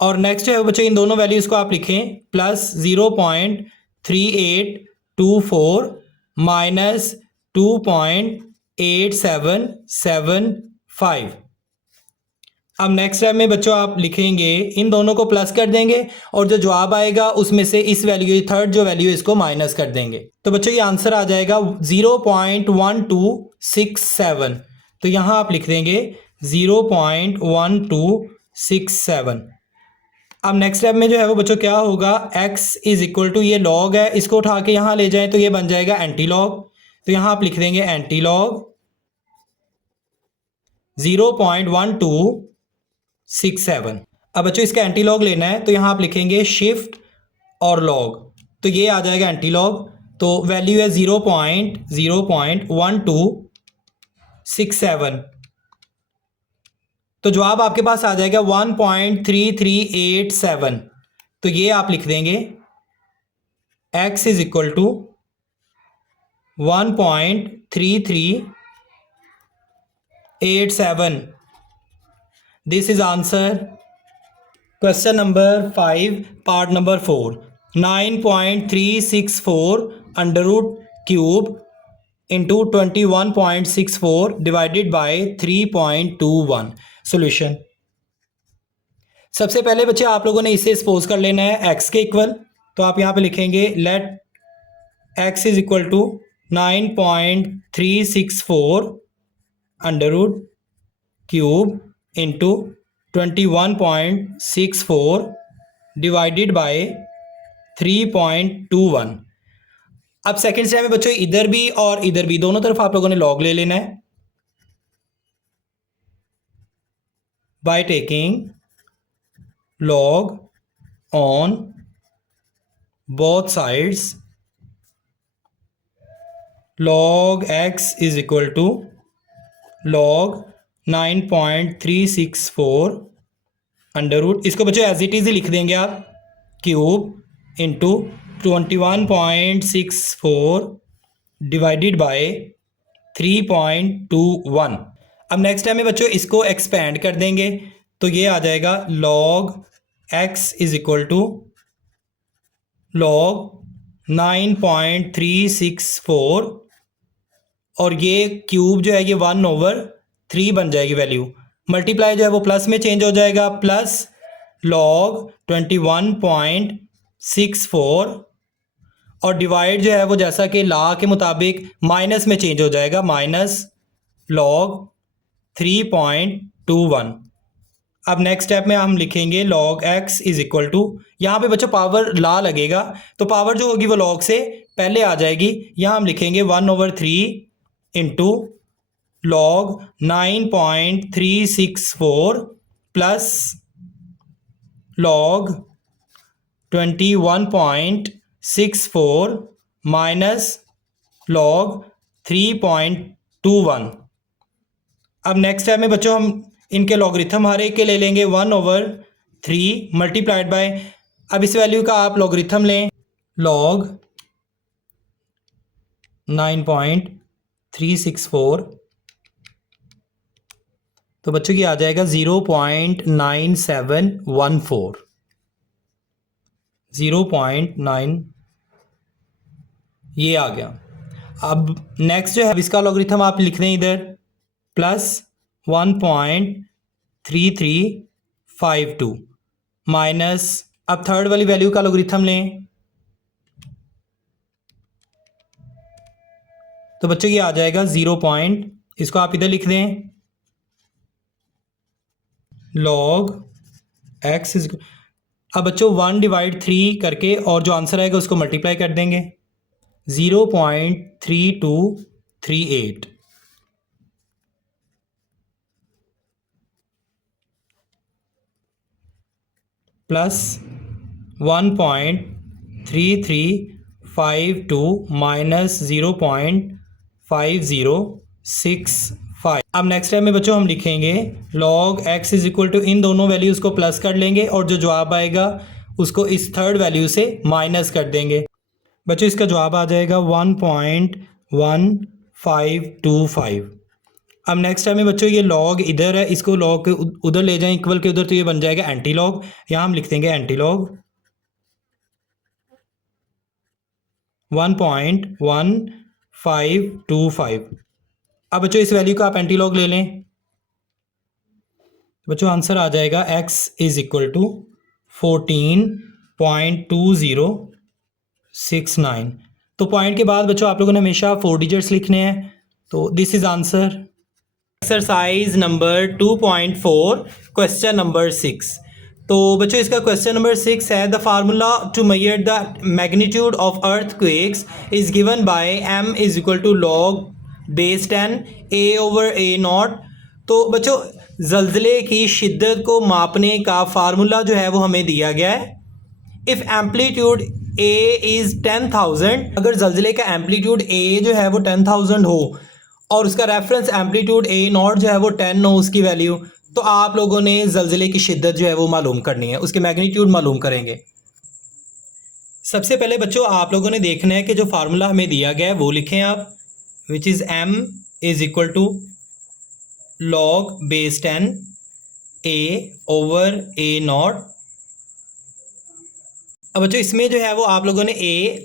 और नेक्स्ट जो है बच्चों इन दोनों वैल्यूज को आप लिखें, प्लस 0.3824 माइनस 2.8775। अब नेक्स्ट स्टेप में बच्चों आप लिखेंगे, इन दोनों को प्लस कर देंगे और जो जवाब आएगा उसमें से इस वैल्यू, थर्ड जो वैल्यू इसको माइनस कर देंगे। तो बच्चों ये आंसर आ जाएगा 0.1267। तो यहां आप लिख देंगे 0.1267। अब नेक्स्ट स्टेप में जो है वो बच्चों क्या होगा, x इज इक्वल टू, ये लॉग है, इसको उठा के यहां ले जाएं तो ये बन जाएगा एंटी लॉग। तो यहां आप लिख देंगे एंटी लॉग 0.1267। अब बच्चों इसका एंटी लॉग लेना है तो यहां आप लिखेंगे शिफ्ट और लॉग, तो ये आ जाएगा एंटी लॉग। तो वैल्यू है 0.1267। तो जवाब आपके पास आ जाएगा 1.3387। तो ये आप लिख देंगे x is equal to 1.3387 87. This is answer. Question number 5, part number 4. 9.364 under root cube into 21.64 divided by 3.21. Solution. सबसे पहले बच्चे आप लोगों ने इसे सपोज कर लेना है x के इक्वल, तो आप यहाँ पे लिखेंगे let x is equal to 9.364 under root cube into 21.64 divided by 3.21. अब सेकेंड स्टेप में बच्चों इधर भी और इधर भी दोनों तरफ आप लोगों ने लॉग ले लेना है by taking log on both sides. Log x is equal to log 9.364 under root, इसको बच्चों एज इट इज ही लिख देंगे आप, क्यूब इंटू 21.64 डिवाइडेड बाय 3.21. अब नेक्स्ट टाइम में बच्चों इसको एक्सपेंड कर देंगे, तो ये आ जाएगा log x is equal to log 9.364 और ये क्यूब जो है ये 1/3 बन जाएगी वैल्यू, मल्टीप्लाई जो है वो प्लस में चेंज हो जाएगा, प्लस log 21.64 और डिवाइड जो है वो जैसा कि लॉ के मुताबिक माइनस में चेंज हो जाएगा, माइनस log 3.21. अब नेक्स्ट स्टेप में हम लिखेंगे log x is equal to, यहाँ पे बच्चों पावर ला लगेगा तो पावर जो होगी वो log से पहले आ जाएगी, यहाँ हम लिखेंगे 1/3 into log 9.364 plus log 21.64 minus log 3.21. अब नेक्स्ट स्टेप में बच्चों हम इनके लॉगरिथम हर एक के ले लेंगे 1/3 मल्टीप्लाइड बाय, अब इस वैल्यू का आप लॉगरिथम लें log 9.364, तो बच्चों की आ जाएगा 0.9714, 0.9 ये आ गया. अब नेक्स्ट जो है इसका लॉगरिथम आप लिख दें इधर प्लस 1.3352 माइनस, अब थर्ड वाली वैल्यू का लॉगरिथम लें, तो बच्चों ये आ जाएगा 0. इसको आप इधर लिख दें log x इज, अब बच्चों 1/3 करके और जो आंसर आएगा उसको मल्टीप्लाई कर देंगे 0.3238 प्लस 1.3352 माइनस 0.5065. अब नेक्स्ट टाइम में बच्चों हम लिखेंगे log x is equal to, इन दोनों वैल्यूज़ को प्लस कर लेंगे और जो जवाब आएगा उसको इस थर्ड वैल्यू से माइनस कर देंगे. बच्चों इसका जवाब आ जाएगा 1.1525. अब नेक्स्ट टाइम में बच्चों ये log इधर है, इसको log उधर ले जाएं इक्वल के उधर, तो ये बन जाएगा एंटी लॉग, यहाँ हम लिख देंगे एंटी लॉग 1.1525. अब बच्चों इस वैल्यू का आप एंटी लॉग ले लें, बच्चों आंसर आ जाएगा x इज इक्वल टू 14.2069. तो पॉइंट के बाद बच्चों आप लोगों ने हमेशा 4 डिजिट्स लिखने हैं, तो this is answer. Exercise number 2.4 question number 6. तो बच्चों इसका क्वेश्चन नंबर 6 है, the formula to measure the magnitude of earthquakes is given by m is equal to log base 10 a/a0. तो बच्चों जल्जले की शिद्दत को मापने का फार्मूला जो है वो हमें दिया गया है. इफ़ एम्पलीट्यूड a इज़ 10,000, अगर जल्जले का एम्पलीट्यूड a जो है वो 10,000 हो और उसका रेफरेंस एम्पलीट्यूड a0 जो है वो 10 हो उसकी वैल्यू, तो आप लोगों ने जल्जले की शिद्दत जो है वो मालूम करनी है, उसके मैग्नीट्यूड मालूम करेंगे. सबसे पहले बच्चों आप लोगों ने देखना है कि जो फार्मूला हमें दिया गया है वो लिखें आप, which is m is equal to log base 10 a over a nought. अब बच्चों इसमें जो है वो आप लोगों ने a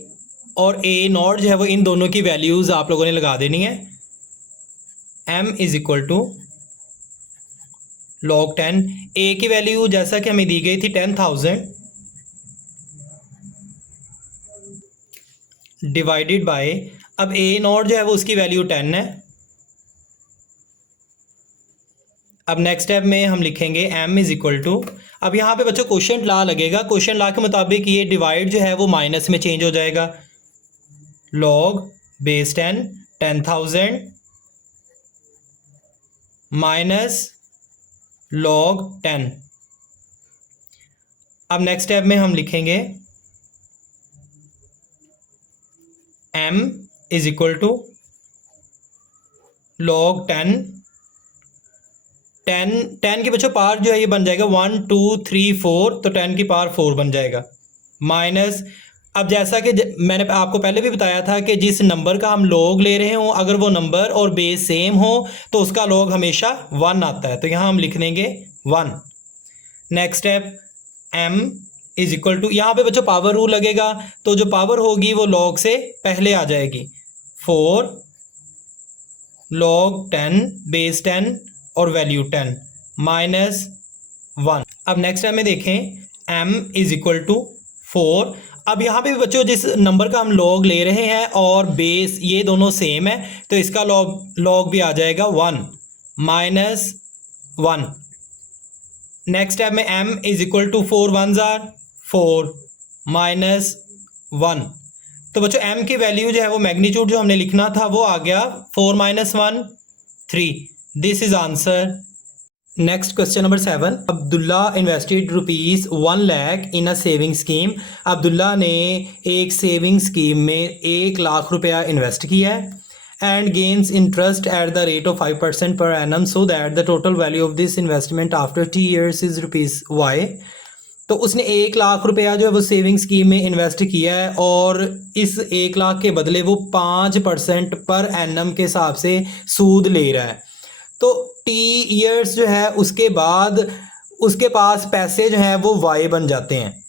और a नॉट जो है वो इन दोनों की वैल्यूज़ आप लोगों ने लगा देनी है। m is equal to log 10, a की वैल्यू जैसा कि हमें दी गई थी 10,000 डिवाइडेड बाय, अब a नॉट जो है वो उसकी वैल्यू 10 है। अब नेक्स्ट स्टेप में हम लिखेंगे m इज़ इक्वल टू, अब यहाँ पे बच्चों क्वेश्चन ला लगेगा, क्वेश्चन ला के मुताबिक ये डिवाइड जो है वो माइनस में चेंज हो जाएगा। log base 10,000 minus log 10। अब नेक्स्ट स्टेप में हम लिखेंगे m is equal to log 10 10 के बच्चों पावर जो है ये बन जाएगा 1 2 3 4, तो 10 की पावर 4 बन जाएगा माइनस। अब जैसा कि मैंने आपको पहले भी बताया था कि जिस नंबर का हम लॉग ले रहे हों, अगर वो नंबर और बेस सेम हो तो उसका लॉग हमेशा 1 आता है, तो यहाँ हम लिख देंगे 1। Next step m is equal to, यहाँ पे बच्चों पावर रूल लगेगा, तो जो पावर होगी वो लॉग से पहले आ जाएगी। 4 log 10 बेस 10 और वैल्यू 10 माइनस 1। अब नेक्स्ट टाइम में देखें m इज इक्वल टू 4। अब यहाँ पे बच्चों जिस नंबर का हम लॉग ले रहे हैं और बेस ये दोनों सेम है, तो इसका लॉग भी आ जाएगा 1 माइनस 1। नेक्स्ट टाइम में m इज इक्वल टू 4 1 जार 4 माइनस 1। तो बच्चों m की वैल्यू जो है वो मैग्नीट्यूड जो हमने लिखना था वो आ गया 4 minus 1 3। This is answer. Next question number 7, Abdullah invested ₹1 lakh in a saving scheme. Abdullah ने एक सेविंग स्कीम में 1 लाख रुपया इन्वेस्ट किया है and gains interest at the rate of 5% per annum, so that the total value of this investment after 2 years is ₹Y। तो उसने 1 लाख रुपया जो है वो सेविंग स्कीम में इन्वेस्ट किया है और इस 1 लाख के बदले वो 5% पर एनम के हिसाब से सूद ले रहा है। तो T years जो है उसके बाद उसके पास पैसे जो हैं वो Y बन जाते हैं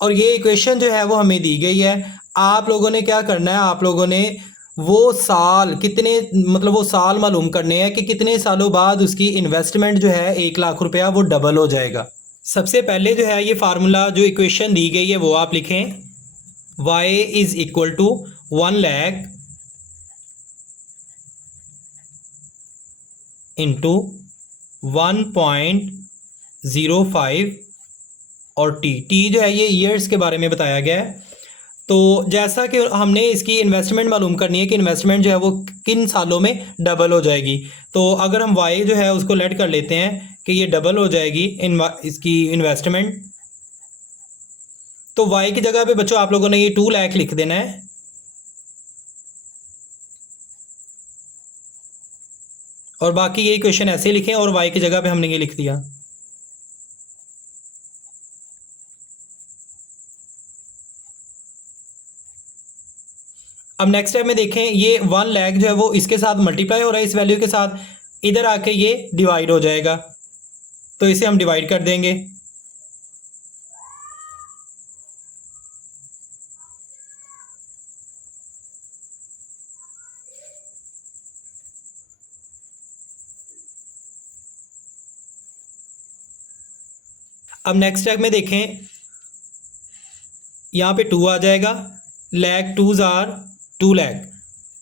और ये इक्वेशन जो है वो हमें दी गई है। आप लोगों ने क्या करना है, आप लोगों ने वो साल कितने, मतलब वो साल मालूम करने हैं कि कितने सालों बाद उसकी इन्वेस्टमेंट जो है 1 लाख रुपया वो डबल हो जाएगा। सबसे पहले जो है ये फार्मूला जो इक्वेशन दी गई है वो आप लिखें, y is equal to 1 lakh into 1.05 और टी जो है ये ईयर्स के बारे में बताया गया है। तो जैसा कि हमने इसकी इन्वेस्टमेंट मालूम करनी है कि इन्वेस्टमेंट जो है वो किन सालों में डबल हो जाएगी, तो अगर हम y जो है उसको लेट कर लेते हैं कि ये डबल हो जाएगी इसकी इन्वेस्टमेंट, तो y की जगह पे बच्चों आप लोगों ने ये 2 लाख लिख देना है और बाकी ये क्वेश्चन ऐसे लिखें और y की जगह पे हमने ये लिख दिया। अब नेक्स्ट स्टेप में देखें, ये 1 लाख जो है वो इसके साथ मल्टीप्लाई हो रहा है इस वैल्यू के साथ, इधर आके ये डिवाइड हो जाएगा, तो इसे हम डिवाइड कर देंगे। अब नेक्स्ट स्टेप में देखें, यहाँ पे 2 आ जाएगा, लाख 2 जार 2 लाख,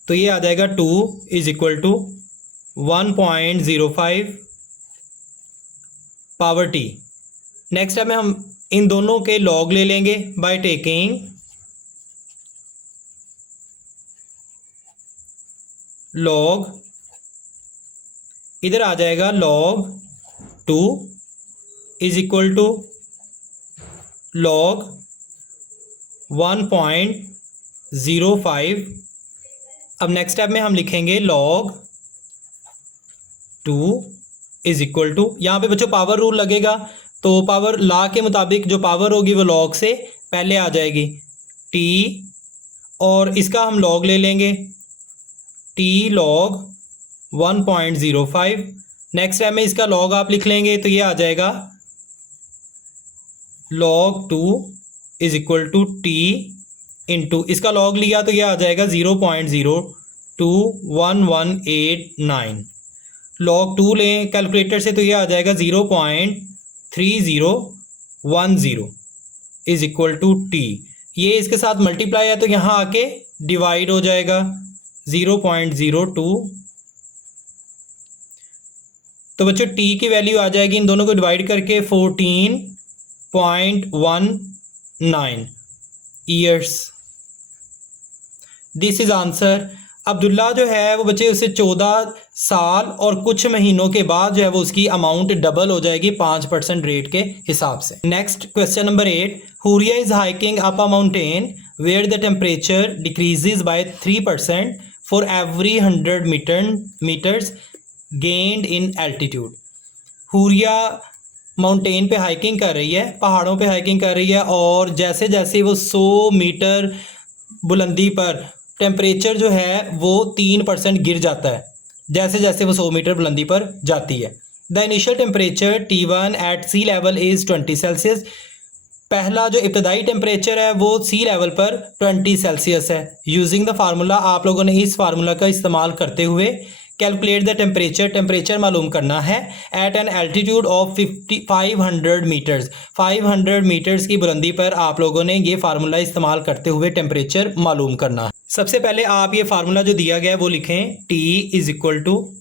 तो ये आ जाएगा 2 is equal to 1.05 power t। Next step में हम इन दोनों के लॉग ले लेंगे बाय टेकिंग लॉग, इधर आ जाएगा log 2 is equal to log 1.05। अब नेक्स्ट स्टेप में हम लिखेंगे log 2 इज इक्वल टू, यहाँ पे बच्चों पावर रूल लगेगा, तो पावर लॉ के मुताबिक जो पावर होगी वो log से पहले आ जाएगी t, और इसका हम log ले लेंगे t log 1.05 नेक्स्ट स्टेप में इसका लॉग आप लिख लेंगे तो ये आ जाएगा log 2 is equal to t into, इसका लॉग लिया तो ये आ जाएगा 0.02118 log 2 लें कैलकुलेटर से तो ये आ जाएगा 0.3010 इज इक्वल टू टी। ये इसके साथ मल्टीप्लाई है तो यहाँ आके डिवाइड हो जाएगा 0.02। तो बच्चों टी की वैल्यू आ जाएगी इन दोनों को डिवाइड करके 14.19 years. This is answer. Abdullah जो है वो बच्चे उसे 14 साल और कुछ महीनों के बाद जो है वो उसकी अमाउंट डबल हो जाएगी 5% रेट के हिसाब से। Next question number 8, Huriya is hiking up a mountain where the temperature decreases by 3% for every 100 metres gained in altitude. Huriya mountain पे हाइकिंग कर रही है, पहाड़ों पे हाइकिंग कर रही है, और जैसे जैसे वो 100 मीटर बुलंदी पर टेम्परेचर जो है वो 3% गिर जाता है जैसे जैसे वो 100 मीटर बुलंदी पर जाती है। The initial temperature T1 at sea level is 20 Celsius. पहला जो इब्तदाई टेम्परेचर है वो सी लेवल पर 20 सेल्सियस है। यूजिंग द फार्मूला, आप लोगों ने इस फार्मूला का इस्तेमाल करते हुए कैलकुलेट द टेम्परेचर मालूम करना है at an altitude of 500 metres. 500 metres की बुलंदी पर आप लोगों ने ये फार्मूला इस्तेमाल करते हुए टेम्परेचर मालूम करना है। सबसे पहले आप ये फार्मूला जो दिया गया है वो लिखें, T is equal to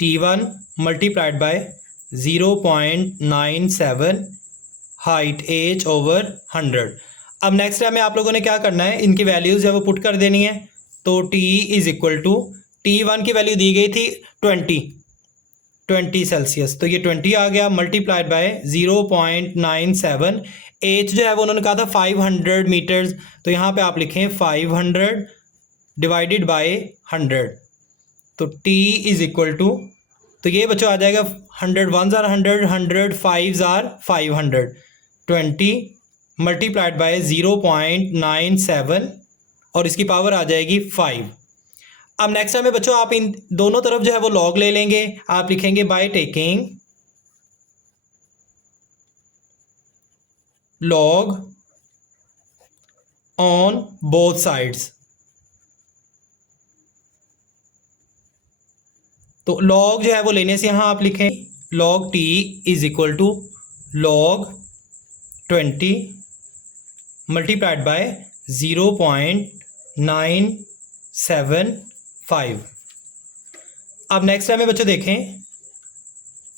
T1 multiplied by 0.97 height H over 100। अब नेक्स्ट टाइम में आप लोगों ने क्या करना है, इनकी वैल्यूज़ है वो पुट कर देनी है। तो T is equal to T1 की वैल्यू दी गई थी 20 सेल्सियस, तो ये 20 आ गया, मल्टीप्लाइड बाय 0.97। एच जो है वो उन्होंने कहा था 500 मीटर्स, तो यहाँ पे आप लिखें 500 डिवाइडेड बाय 100। तो T इज इक्वल टू, तो ये बच्चों आ जाएगा 100 1s are 100, 100 5s are 500, 20 multiplied by 0.97 और इसकी पावर आ जाएगी 5। अब नेक्स्ट टाइम में बच्चों आप इन दोनों तरफ जो है वो लॉग ले लेंगे। आप लिखेंगे by taking log on both sides. तो लॉग जो है वो लेने से यहां आप लिखें log t is equal to log 20 multiplied by 0.975। अब नेक्स्ट टाइम में बच्चों देखें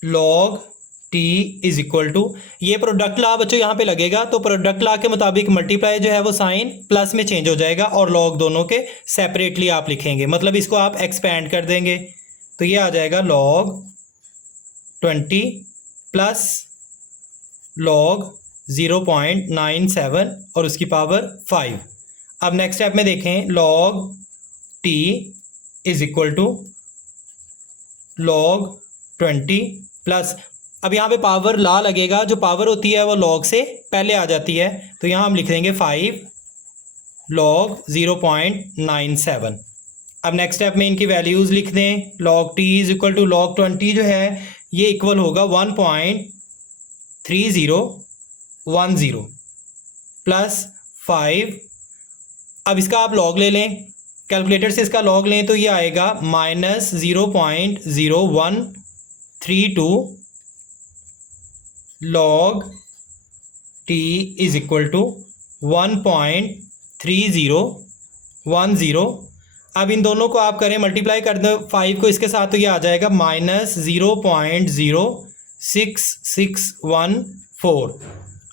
log t is equal to, ये प्रोडक्ट लॉ बच्चों यहाँ पे लगेगा, तो प्रोडक्ट लॉ के मुताबिक मल्टीप्लाई जो है वो साइन प्लस में चेंज हो जाएगा और log दोनों के सेपरेटली आप लिखेंगे, मतलब इसको आप एक्सपेंड कर देंगे। तो ये आ जाएगा log 20 प्लस log 0.97 और उसकी पावर 5। अब नेक्स्ट स्टेप में देखें log t is equal to log 20 plus, अब यहाँ पे पावर ला लगेगा, जो पावर होती है वो log से पहले आ जाती है, तो यहाँ हम लिख देंगे 5 log 0.97। अब नेक्स्ट स्टेप में इनकी वैल्यूज़ लिख दें, log t is equal to log 20 जो है ये इक्वल होगा 1.3010 प्लस 5। अब इसका आप log ले लें, कैलकुलेटर से इसका log लें तो ये आएगा minus 0.0132 log t is equal to 1.3010। अब इन दोनों को आप करें मल्टीप्लाई कर दो 5 को इसके साथ, तो ये आ जाएगा माइनस 0.06614।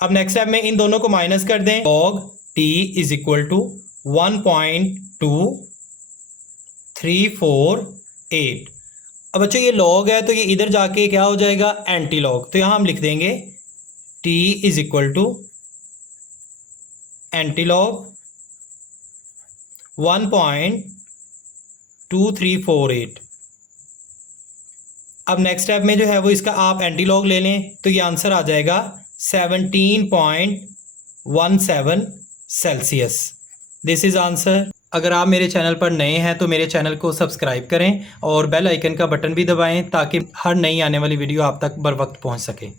अब नेक्स्ट स्टेप में इन दोनों को माइनस कर दें, log t is equal to 1.2348। अब बच्चों ये log है तो ये इधर जाके क्या हो जाएगा, एंटी लॉग, तो यहाँ हम लिख देंगे t is equal to anti log 1.2348। अब नेक्स्ट स्टेप में जो है वो इसका आप एंटी लॉग ले लें तो ये आंसर आ जाएगा 17.17 सेल्सियस। This is answer. अगर आप मेरे चैनल पर नए हैं तो मेरे चैनल को सब्सक्राइब करें और बेल आइकन का बटन भी दबाएं ताकि हर नई आने वाली वीडियो आप तक बर वक्त पहुंच सके।